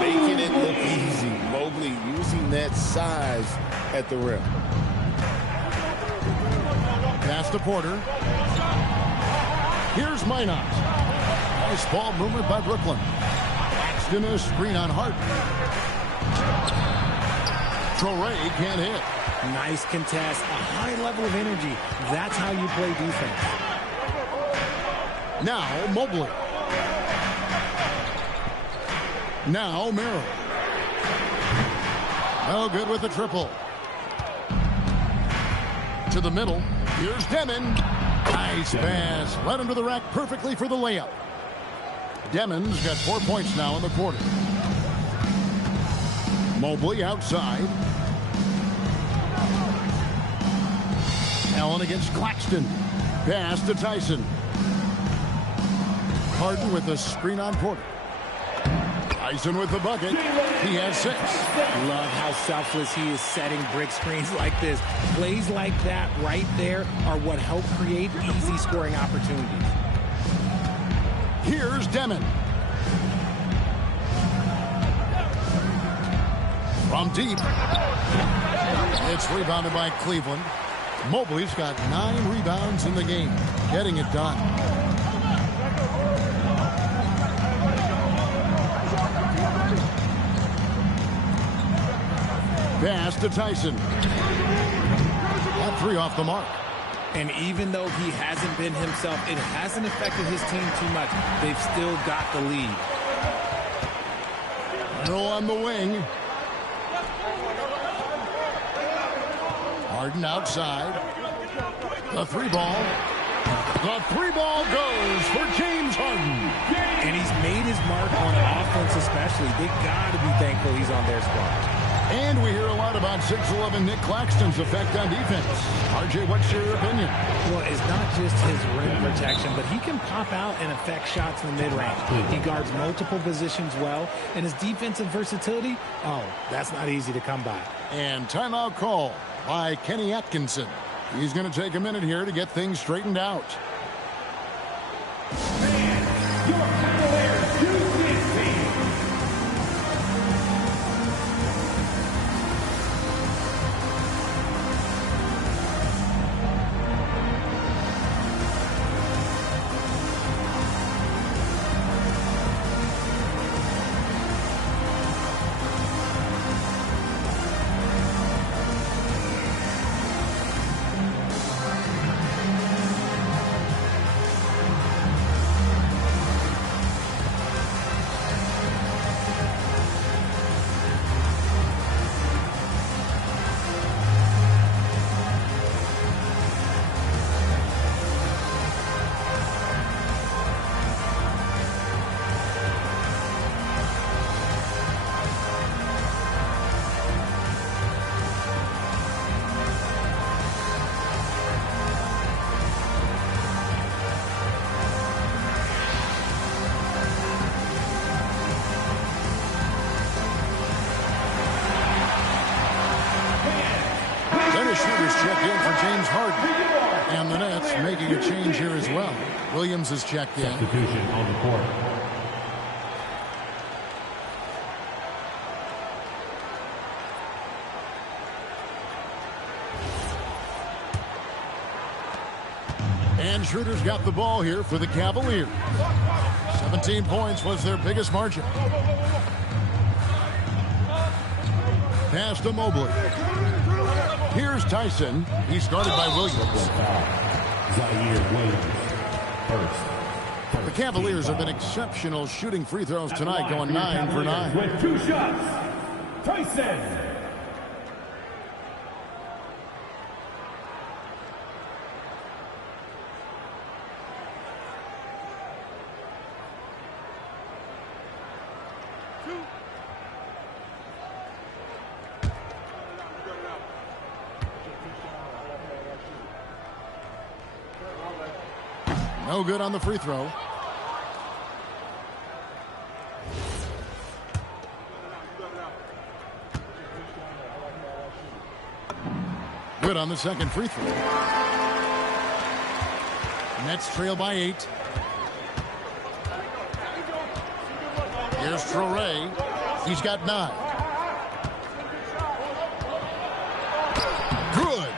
making it look easy. Mobley using that size at the rim. Pass to Porter. Here's Minot. Nice ball movement by Brooklyn. Claxton a screen on Harden. Torrey can't hit. Nice contest, a high level of energy. That's how you play defense. Now Mobley. Now Merrill. No good with the triple. To the middle. Here's Demon. Nice pass. Right under the rack perfectly for the layup. Demon's got 4 points now in the quarter. Mobley outside. Allen against Claxton. Pass to Tyson. Harden with the screen on Porter. Tyson with the bucket. He has 6. Love how selfless he is setting brick screens like this. Plays like that right there are what help create easy scoring opportunities. Here's Demon. From deep. It's rebounded by Cleveland. Mobley's got 9 rebounds in the game. Getting it done. Pass to Tyson. That 3 off the mark. And even though he hasn't been himself, it hasn't affected his team too much. They've still got the lead. Merrill on the wing. Harden outside. The 3 ball. The 3 ball goes for James Harden. And he's made his mark on offense especially. They got to be thankful he's on their squad. And we hear a lot about 6'11" Nick Claxton's effect on defense. RJ, what's your opinion? Well, it's not just his rim protection, but he can pop out and affect shots in the mid-range. He guards multiple positions well, and his defensive versatility, oh, that's not easy to come by. And timeout call by Kenny Atkinson. He's going to take a minute here to get things straightened out. Your Cavaliers Houston team. Shooters checked in for James Harden. And the Nets making a change here as well. Williams has checked in. Substitution on the court. And Schroeder's got the ball here for the Cavaliers. 17 points was their biggest margin. Pass to Mobley. Here's Tyson. He's guarded by Williams. The Cavaliers have been exceptional shooting free throws tonight, going 9 for 9. With 2 shots, Tyson. No good on the free throw. Good on the second free throw. Nets trail by 8. Here's Torrey. He's got 9. Good.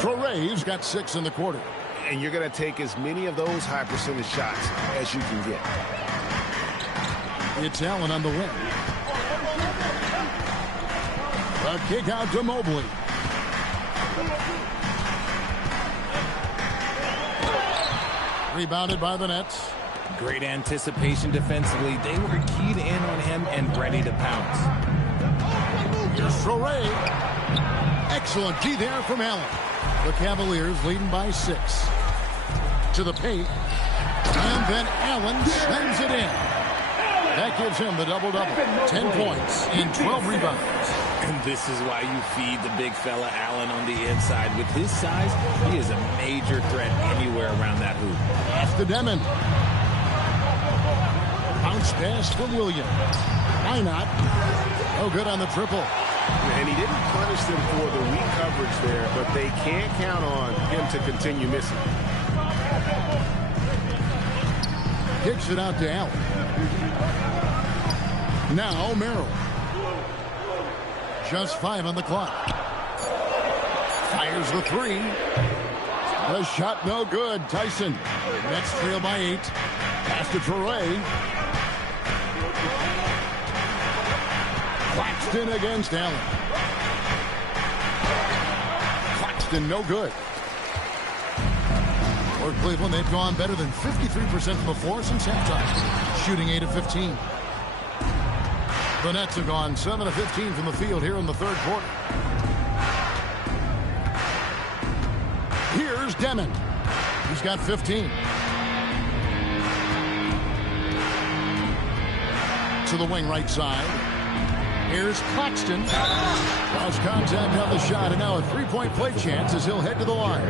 Traore's got 6 in the quarter. And you're going to take as many of those high percentage shots as you can get. It's Allen on the wing. A kick out to Mobley. Rebounded by the Nets. Great anticipation defensively. They were keyed in on him and ready to pounce. Here's Traore. Excellent key there from Allen. The Cavaliers leading by 6. To the paint. And then Allen slams it in. That gives him the double-double. 10 points and 12 rebounds. And this is why you feed the big fella Allen on the inside. With his size, he is a major threat anywhere around that hoop. Off to Demon. Bounce pass from Williams. Why not? No good on the triple. And he didn't punish them for the weak coverage there, but they can't count on him to continue missing. Kicks it out to Allen. Now Merrill. Just 5 on the clock. Fires the 3. The shot no good. Tyson. Nets trail by 8. Pass to Traore. Claxton against Allen. Claxton no good. For Cleveland, they've gone better than 53% from the floor since halftime, shooting 8 of 15. The Nets have gone 7 of 15 from the field here in the third quarter. Here's Demon. He's got 15. To the wing right side. Here's Claxton. Cross contact on the shot, and now a three-point play chance as he'll head to the line.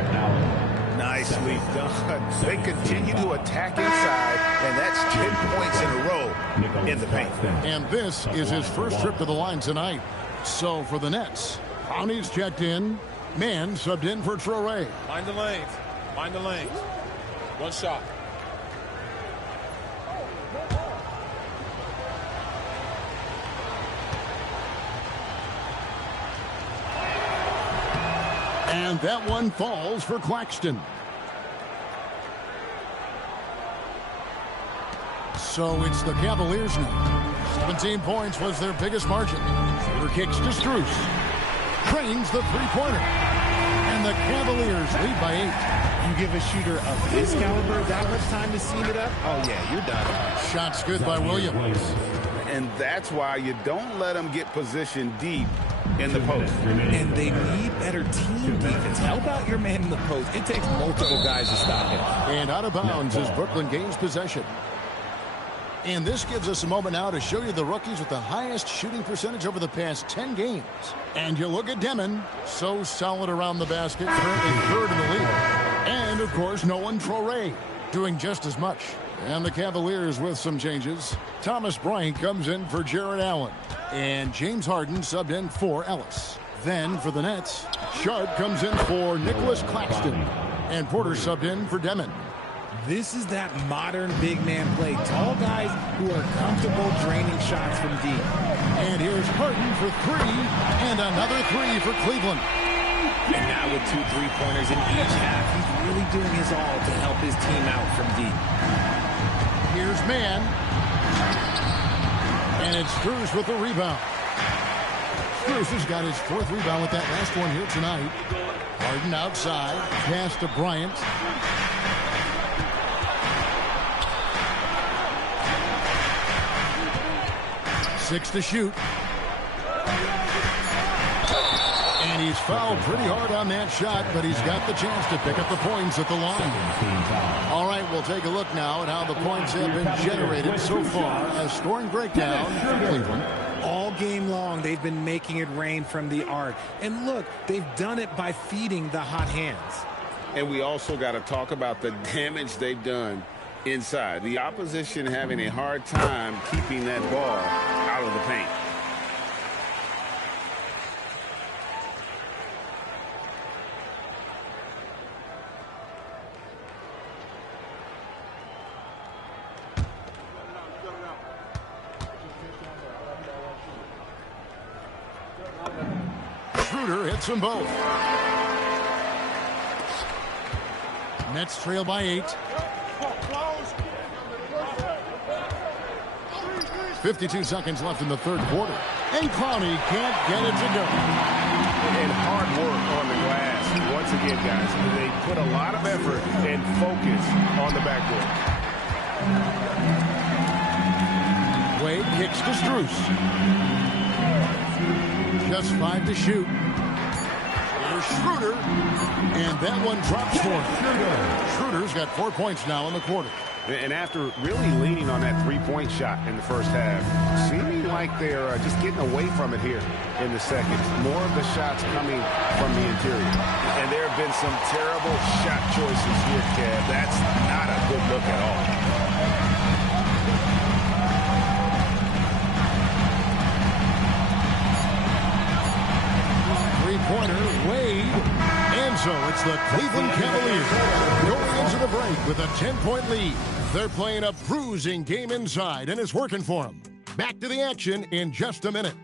Nicely done. They continue to attack inside, and that's 10 points in a row in the paint. And this is his first trip to the line tonight. So for the Nets, Brownie's checked in. Man subbed in for Traore. Mind the lanes. Mind the lanes. One shot. And that one falls for Claxton. So it's the Cavaliers now. 17 points was their biggest margin. Shooter kicks to Strus. Cranes the three-pointer. And the Cavaliers lead by 8. You give a shooter of his caliber that much time to seam it up? Oh, yeah, you're done. Shots good by Williams. And that's why you don't let them get positioned deep in the post. And they need better team defense. Help out your man in the post. It takes multiple guys to stop him. And out of bounds as Brooklyn gains possession. And this gives us a moment now to show you the rookies with the highest shooting percentage over the past 10 games. And you look at Demon, so solid around the basket, currently third in the league. And, of course, Nolan Traore doing just as much. And the Cavaliers with some changes. Thomas Bryant comes in for Jared Allen. And James Harden subbed in for Ellis. Then for the Nets, Sharp comes in for Nicholas Claxton. And Porter subbed in for Demon. This is that modern big man play. Tall guys who are comfortable draining shots from deep. And here's Harden for 3. And another 3 for Cleveland. And now with 2 3-pointers in each half, he's really doing his all to help his team out from deep. Here's Man. And it's Strus with the rebound. Strus has got his 4th rebound with that last one here tonight. Harden outside. Pass to Bryant. Six to shoot. And he's fouled pretty hard on that shot, but he's got the chance to pick up the points at the line. All right, we'll take a look now at how the points have been generated so far. A scoring breakdown from Cleveland. All game long, they've been making it rain from the arc. And look, they've done it by feeding the hot hands. And we also got to talk about the damage they've done inside. The opposition having a hard time keeping that ball out of the paint. Hits them both. Nets trail by 8. 52 seconds left in the third quarter. And Clowney can't get it to go. And hard work on the glass. Once again, guys, they put a lot of effort and focus on the backboard. Wade kicks to Strus. Just 5 to shoot. Here's Schroeder. And that one drops for him. Schroeder's got 4 points now in the quarter. And after really leaning on that three-point shot in the first half, seeming like they're just getting away from it here in the second. More of the shots coming from the interior. And there have been some terrible shot choices here, Kev. That's not a good look at all. Three-pointer, Wade. And so it's the Cleveland Cavaliers going into the break with a 10-point lead. They're playing a bruising game inside, and it's working for them. Back to the action in just a minute.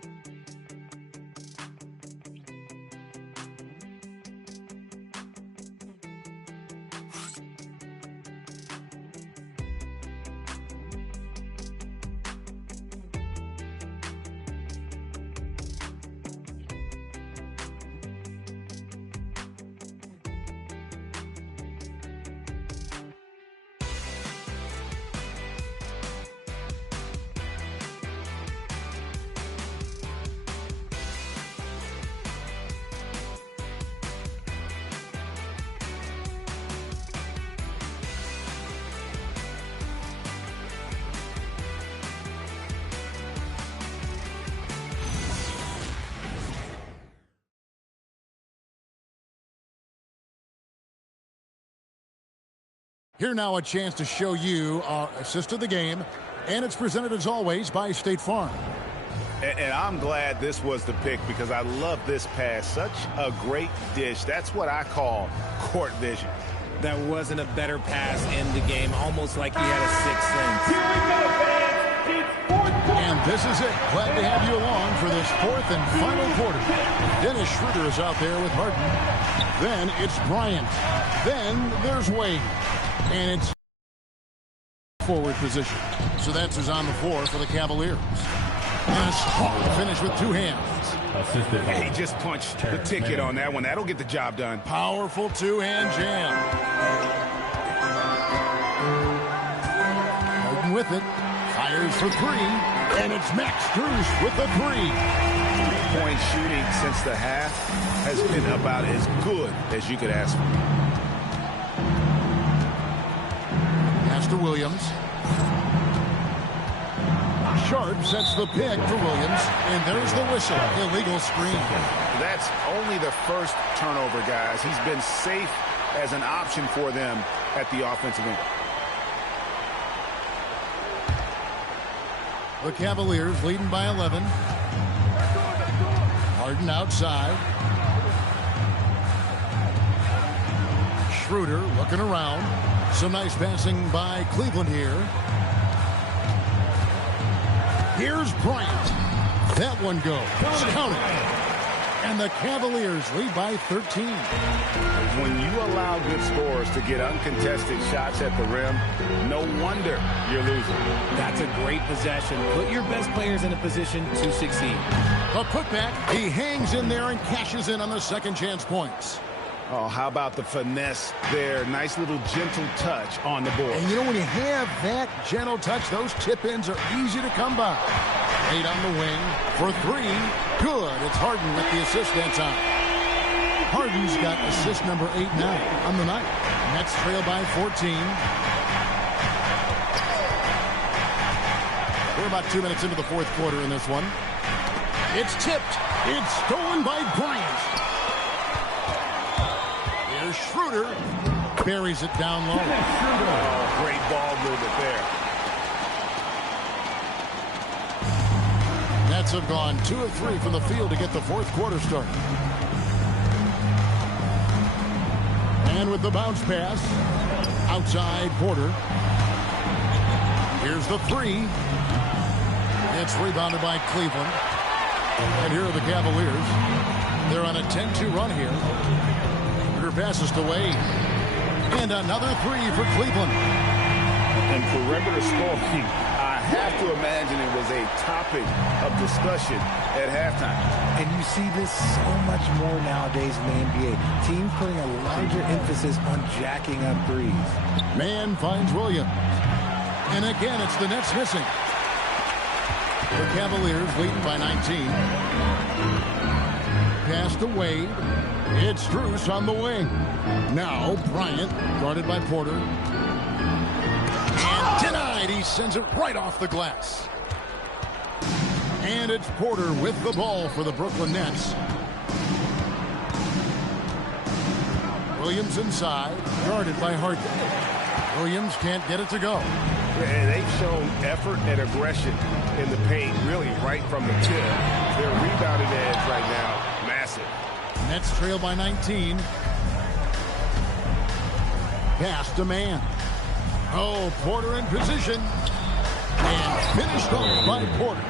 Here now a chance to show you our assist of the game, and it's presented as always by State Farm. And I'm glad this was the pick because I love this pass. Such a great dish. That's what I call court vision. That wasn't a better pass in the game, almost like he had a sixth sense. And this is it. Glad to have you along for this fourth and final quarter. Dennis Schroeder is out there with Harden. Then it's Bryant. Then there's Wade. And it's forward position. So that's who's on the floor for the Cavaliers. And a strong finish with two hands. He just punched the ticket on that one. That'll get the job done. Powerful two-hand jam. Harden with it. Fires for three. And it's Max Strus with the three. Three-point shooting since the half has been about as good as you could ask for. To Williams. Sharp sets the pick for Williams, and there's the whistle. Illegal screen. That's only the first turnover, guys. He's been safe as an option for them at the offensive end. The Cavaliers leading by 11. Harden outside. Schroeder looking around. Some nice passing by Cleveland here. Here's Bryant. That one goes. Count it. And the Cavaliers lead by 13. When you allow good scorers to get uncontested shots at the rim, no wonder you're losing. That's a great possession. Put your best players in a position to succeed. A putback. He hangs in there and cashes in on the second chance points. Oh, how about the finesse there? Nice little gentle touch on the board. And you know, when you have that gentle touch, those tip-ins are easy to come by. 8 on the wing for three. Good. It's Harden with the assist that time. Harden's got assist number 8 now on the night. Nets trail by 14. We're about 2 minutes into the fourth quarter in this one. It's tipped. It's stolen by Bryant. Schroeder buries it down low. Oh, great ball movement there. Nets have gone 2 of 3 from the field to get the fourth quarter started. And with the bounce pass, outside Porter. Here's the three. It's rebounded by Cleveland. And here are the Cavaliers. They're on a 10-2 run here. Schroeder passes to Wade. And another three for Cleveland. And perimeter scoring, I have to imagine it was a topic of discussion at halftime. And you see this so much more nowadays in the NBA. Teams putting a larger emphasis on jacking up threes. Man finds Williams. And again, it's the Nets missing. The Cavaliers leading by 19. Pass to Wade. It's Strus on the wing. Now Bryant, guarded by Porter. And denied. He sends it right off the glass. And it's Porter with the ball for the Brooklyn Nets. Williams inside, guarded by Harden. Williams can't get it to go. They've shown effort and aggression in the paint, really right from the tip. Their rebounding edge right now, massive. Nets trail by 19. Pass to man. Oh, Porter in position. And finished off by Porter.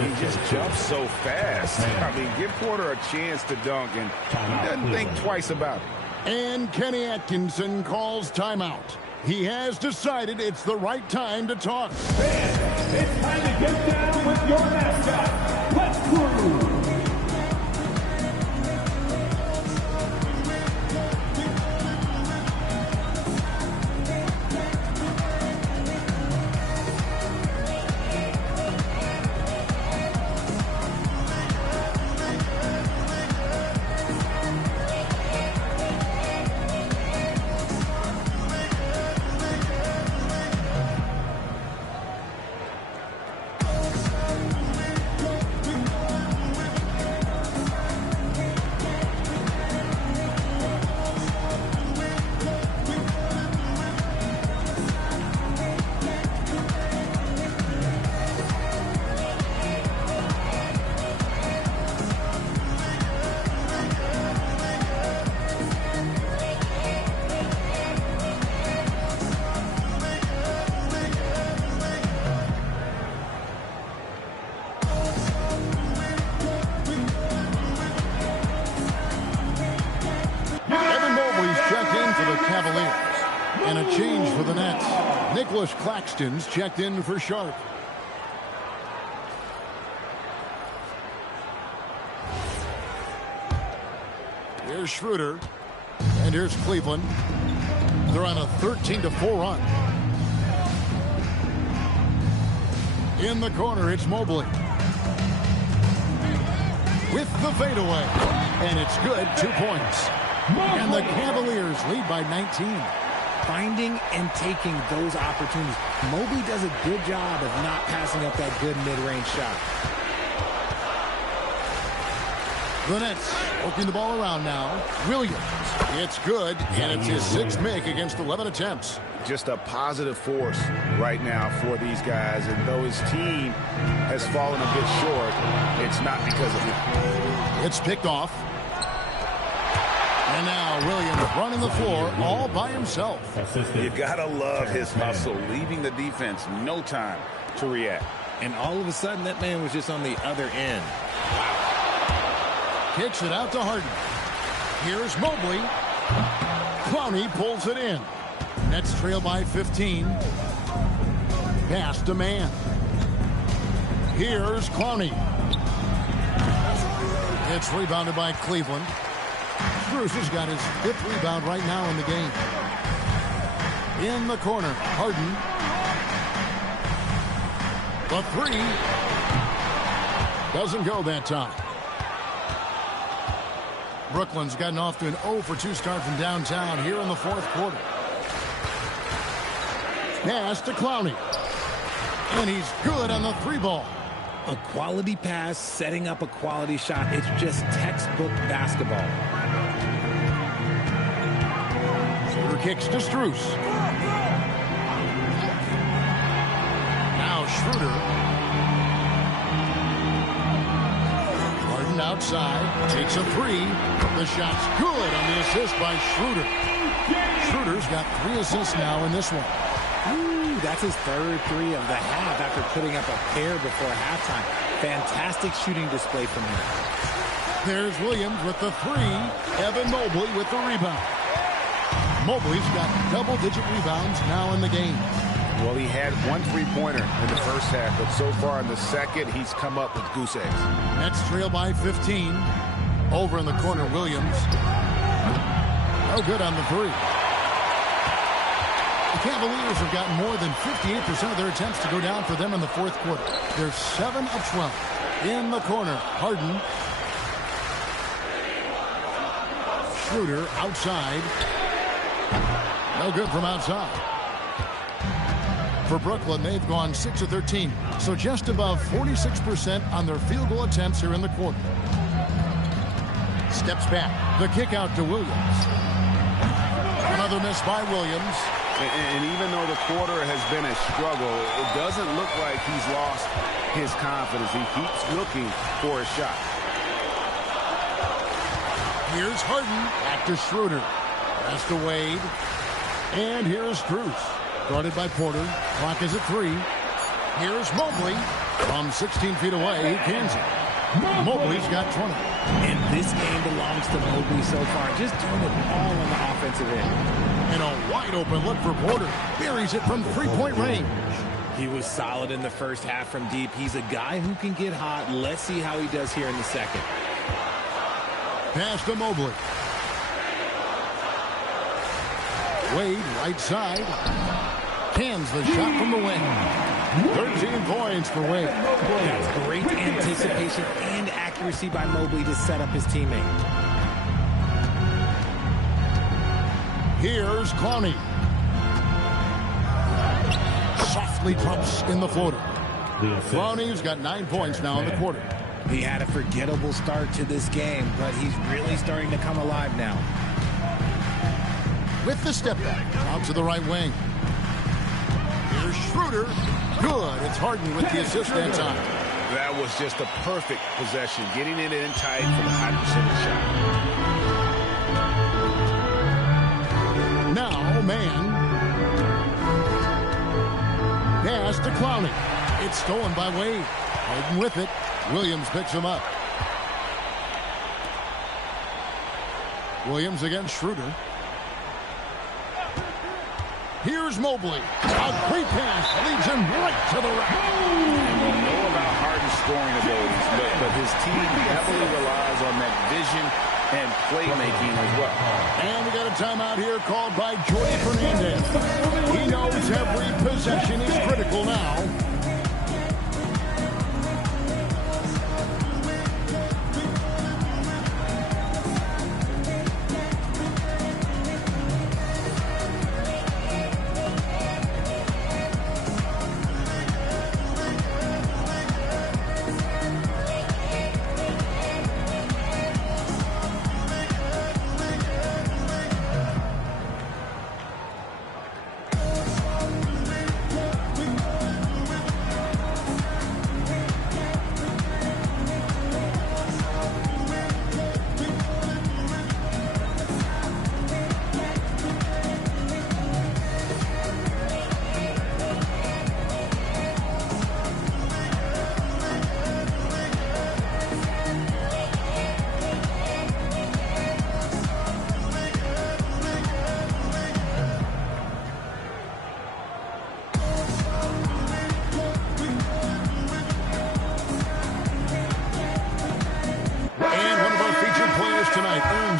He just jumps so fast. I mean, give Porter a chance to dunk, and he doesn't think twice about it. And Kenny Atkinson calls timeout. He has decided it's the right time to talk. Fans, it's time to get down with your mascot. Let's Crew. Cavaliers. And a change for the Nets. Nicholas Claxton's checked in for Sharp. Here's Schroeder. And here's Cleveland. They're on a 13-4 run. In the corner, it's Mobley. With the fadeaway. And it's good, 2 points. And the Cavaliers lead by 19. Finding and taking those opportunities. Mobley does a good job of not passing up that good mid-range shot. The Nets working the ball around now. Williams. It's good, and it's his sixth make against 11 attempts. Just a positive force right now for these guys. And though his team has fallen a bit short, it's not because of him. It's picked off. And now Williams running the floor all by himself. You gotta love his hustle, leaving the defense no time to react. And all of a sudden, that man was just on the other end. Kicks it out to Harden. Here's Mobley. Clowney pulls it in. Nets trail by 15. Pass to man. Here's Clowney. It's rebounded by Cleveland. Strus has got his 5th rebound right now in the game. In the corner, Harden. The three doesn't go that time. Brooklyn's gotten off to an 0-for-2 start from downtown here in the 4th quarter. Pass to Clowney. And he's good on the 3-ball. A quality pass, setting up a quality shot. It's just textbook basketball. Schroeder kicks to Strus. Now Schroeder. Harden outside. Takes a 3. The shot's good on the assist by Schroeder. Schroeder's got 3 assists now in this one. Ooh, that's his 3rd 3 of the half after putting up a pair before halftime. Fantastic shooting display from him. There's Williams with the three. Evan Mobley with the rebound. Mobley's got double-digit rebounds now in the game. Well, he had one three-pointer in the first half, but so far in the second, he's come up with goose eggs. Nets trail by 15. Over in the corner, Williams. No good on the three. The Cavaliers have gotten more than 58% of their attempts to go down for them in the fourth quarter. They're 7 of 12. In the corner, Harden. Schroeder outside. No good from outside. For Brooklyn, they've gone 6 of 13, so just above 46% on their field goal attempts here in the quarter. Steps back. The kick out to Williams. Another miss by Williams. And even though the quarter has been a struggle, it doesn't look like he's lost his confidence. He keeps looking for a shot. Here's Harden. Back to Schroeder. Pass to Wade. And here's Cruz. Guarded by Porter. Clock is at 3. Here's Mobley. From 16 feet away, he cans it. Mobley's got 20. And this game belongs to Mobley so far. Just doing it all on the offensive end. And a wide open look for Porter. Buries it from three-point range. He was solid in the first half from deep. He's a guy who can get hot. Let's see how he does here in the second. Pass to Mobley. Wade, right side. Cans the shot from the wing. 13 points for Wade. That's great anticipation and accuracy by Mobley to set up his teammate. Here's Clowney. Softly drops in the floater. Clowney's got 9 points now in the quarter. He had a forgettable start to this game, but he's really starting to come alive now. With the step back, out to the right wing. Here's Schroeder. Good. It's Harden with the assist that time. That was just a perfect possession, getting it in tight for the high percentage shot. Now, man. Pass to Clowney. It's stolen by Wade. Harden with it. Williams picks him up. Williams against Schroeder. Here's Mobley. A great pass leads him right to the rack. And we know about Harden's scoring abilities, but his team heavily relies on that vision and playmaking as well. And we got a timeout here called by Jordi Fernandez. He knows every possession is critical now.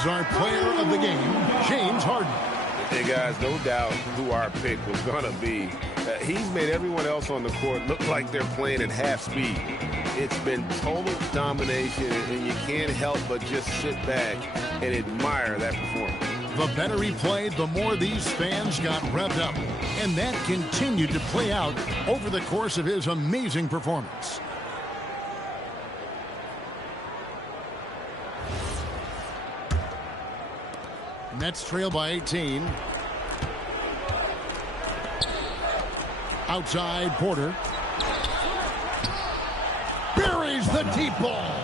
Our player of the game, James Harden. Hey, guys, no doubt who our pick was going to be. He's made everyone else on the court look like they're playing at half speed. It's been total domination, and you can't help but just sit back and admire that performance. The better he played, the more these fans got revved up. And that continued to play out over the course of his amazing performance. Nets trail by 18. Outside, Porter. Buries the deep ball.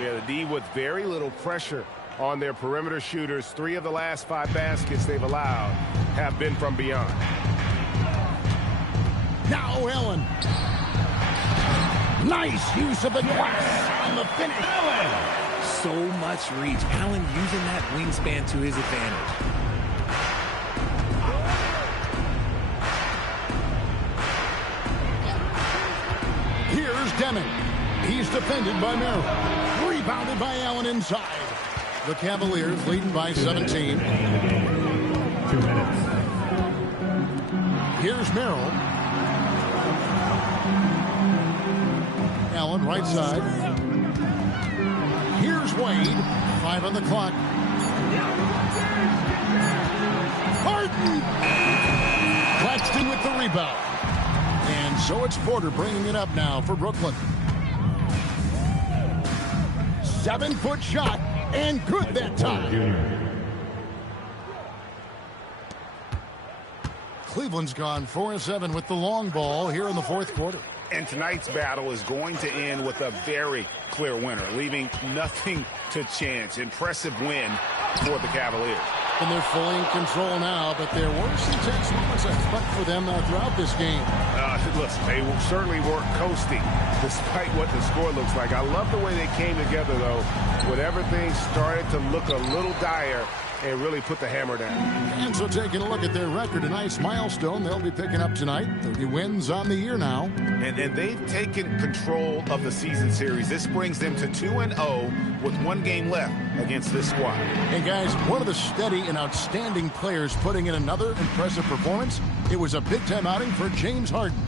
Yeah, the D with very little pressure on their perimeter shooters. 3 of the last 5 baskets they've allowed have been from beyond. Now Allen. Nice use of the glass on the finish. so much reach. Allen using that wingspan to his advantage. Here's Deming. He's defended by Merrill. Rebounded by Allen inside. The Cavaliers leading by 17. 2 minutes. Here's Merrill. Allen right side. Here's Wade. 5 on the clock. Harden! Claxton with the rebound. And so it's Porter bringing it up now for Brooklyn. 7-foot shot, and good that time. Cleveland's gone 4-7 with the long ball here in the fourth quarter. And tonight's battle is going to end with a very clear winner, leaving nothing to chance. Impressive win for the Cavaliers. And they're fully in control now, but there were some tense moments I expect for them throughout this game. Listen, they certainly weren't coasting despite what the score looks like. I love the way they came together, though, when everything started to look a little dire and really put the hammer down. And so taking a look at their record, a nice milestone they'll be picking up tonight. 30 wins on the year now. And they've taken control of the season series. This brings them to 2-0 with 1 game left against this squad. And guys, one of the steady and outstanding players putting in another impressive performance. It was a big-time outing for James Harden.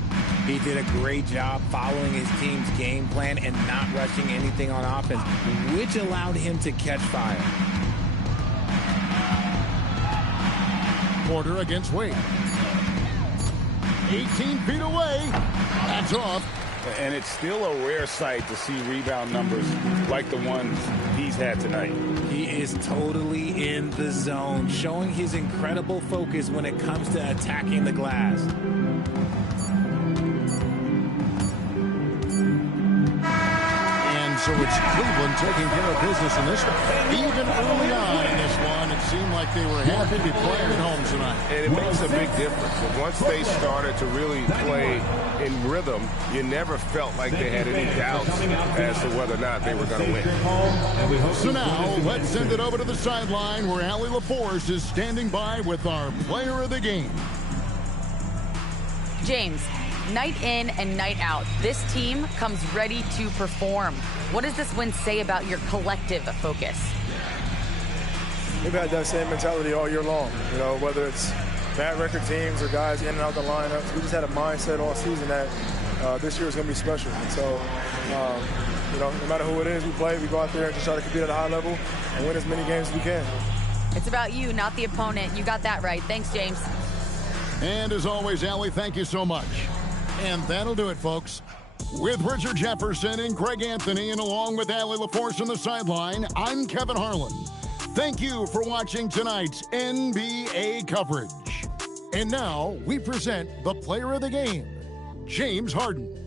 He did a great job following his team's game plan and not rushing anything on offense, which allowed him to catch fire. Porter against Wade. 18 feet away. That's off. And it's still a rare sight to see rebound numbers like the ones he's had tonight. He is totally in the zone, showing his incredible focus when it comes to attacking the glass. And so it's Cleveland taking care of business in this one. Even early on in this one, it seemed like they were happy to be playing at home tonight. And it makes a big difference. But once they started to really play in rhythm, you never felt like they had any doubts as to whether or not they were going to win. So now, let's send it over to the sideline where Allie LaForce is standing by with our player of the game. James, night in and night out, this team comes ready to perform. What does this win say about your collective focus? We've had that same mentality all year long, you know, whether it's bad record teams or guys in and out the lineups. We just had a mindset all season that this year is going to be special. And so, you know, no matter who it is we play, we go out there and just try to compete at a high level and win as many games as we can. It's about you, not the opponent. You got that right. Thanks, James. And as always, Allie, thank you so much. And that'll do it, folks. With Richard Jefferson and Greg Anthony, and along with Allie LaForce on the sideline, I'm Kevin Harlan. Thank you for watching tonight's NBA coverage. And now we present the player of the game, James Harden.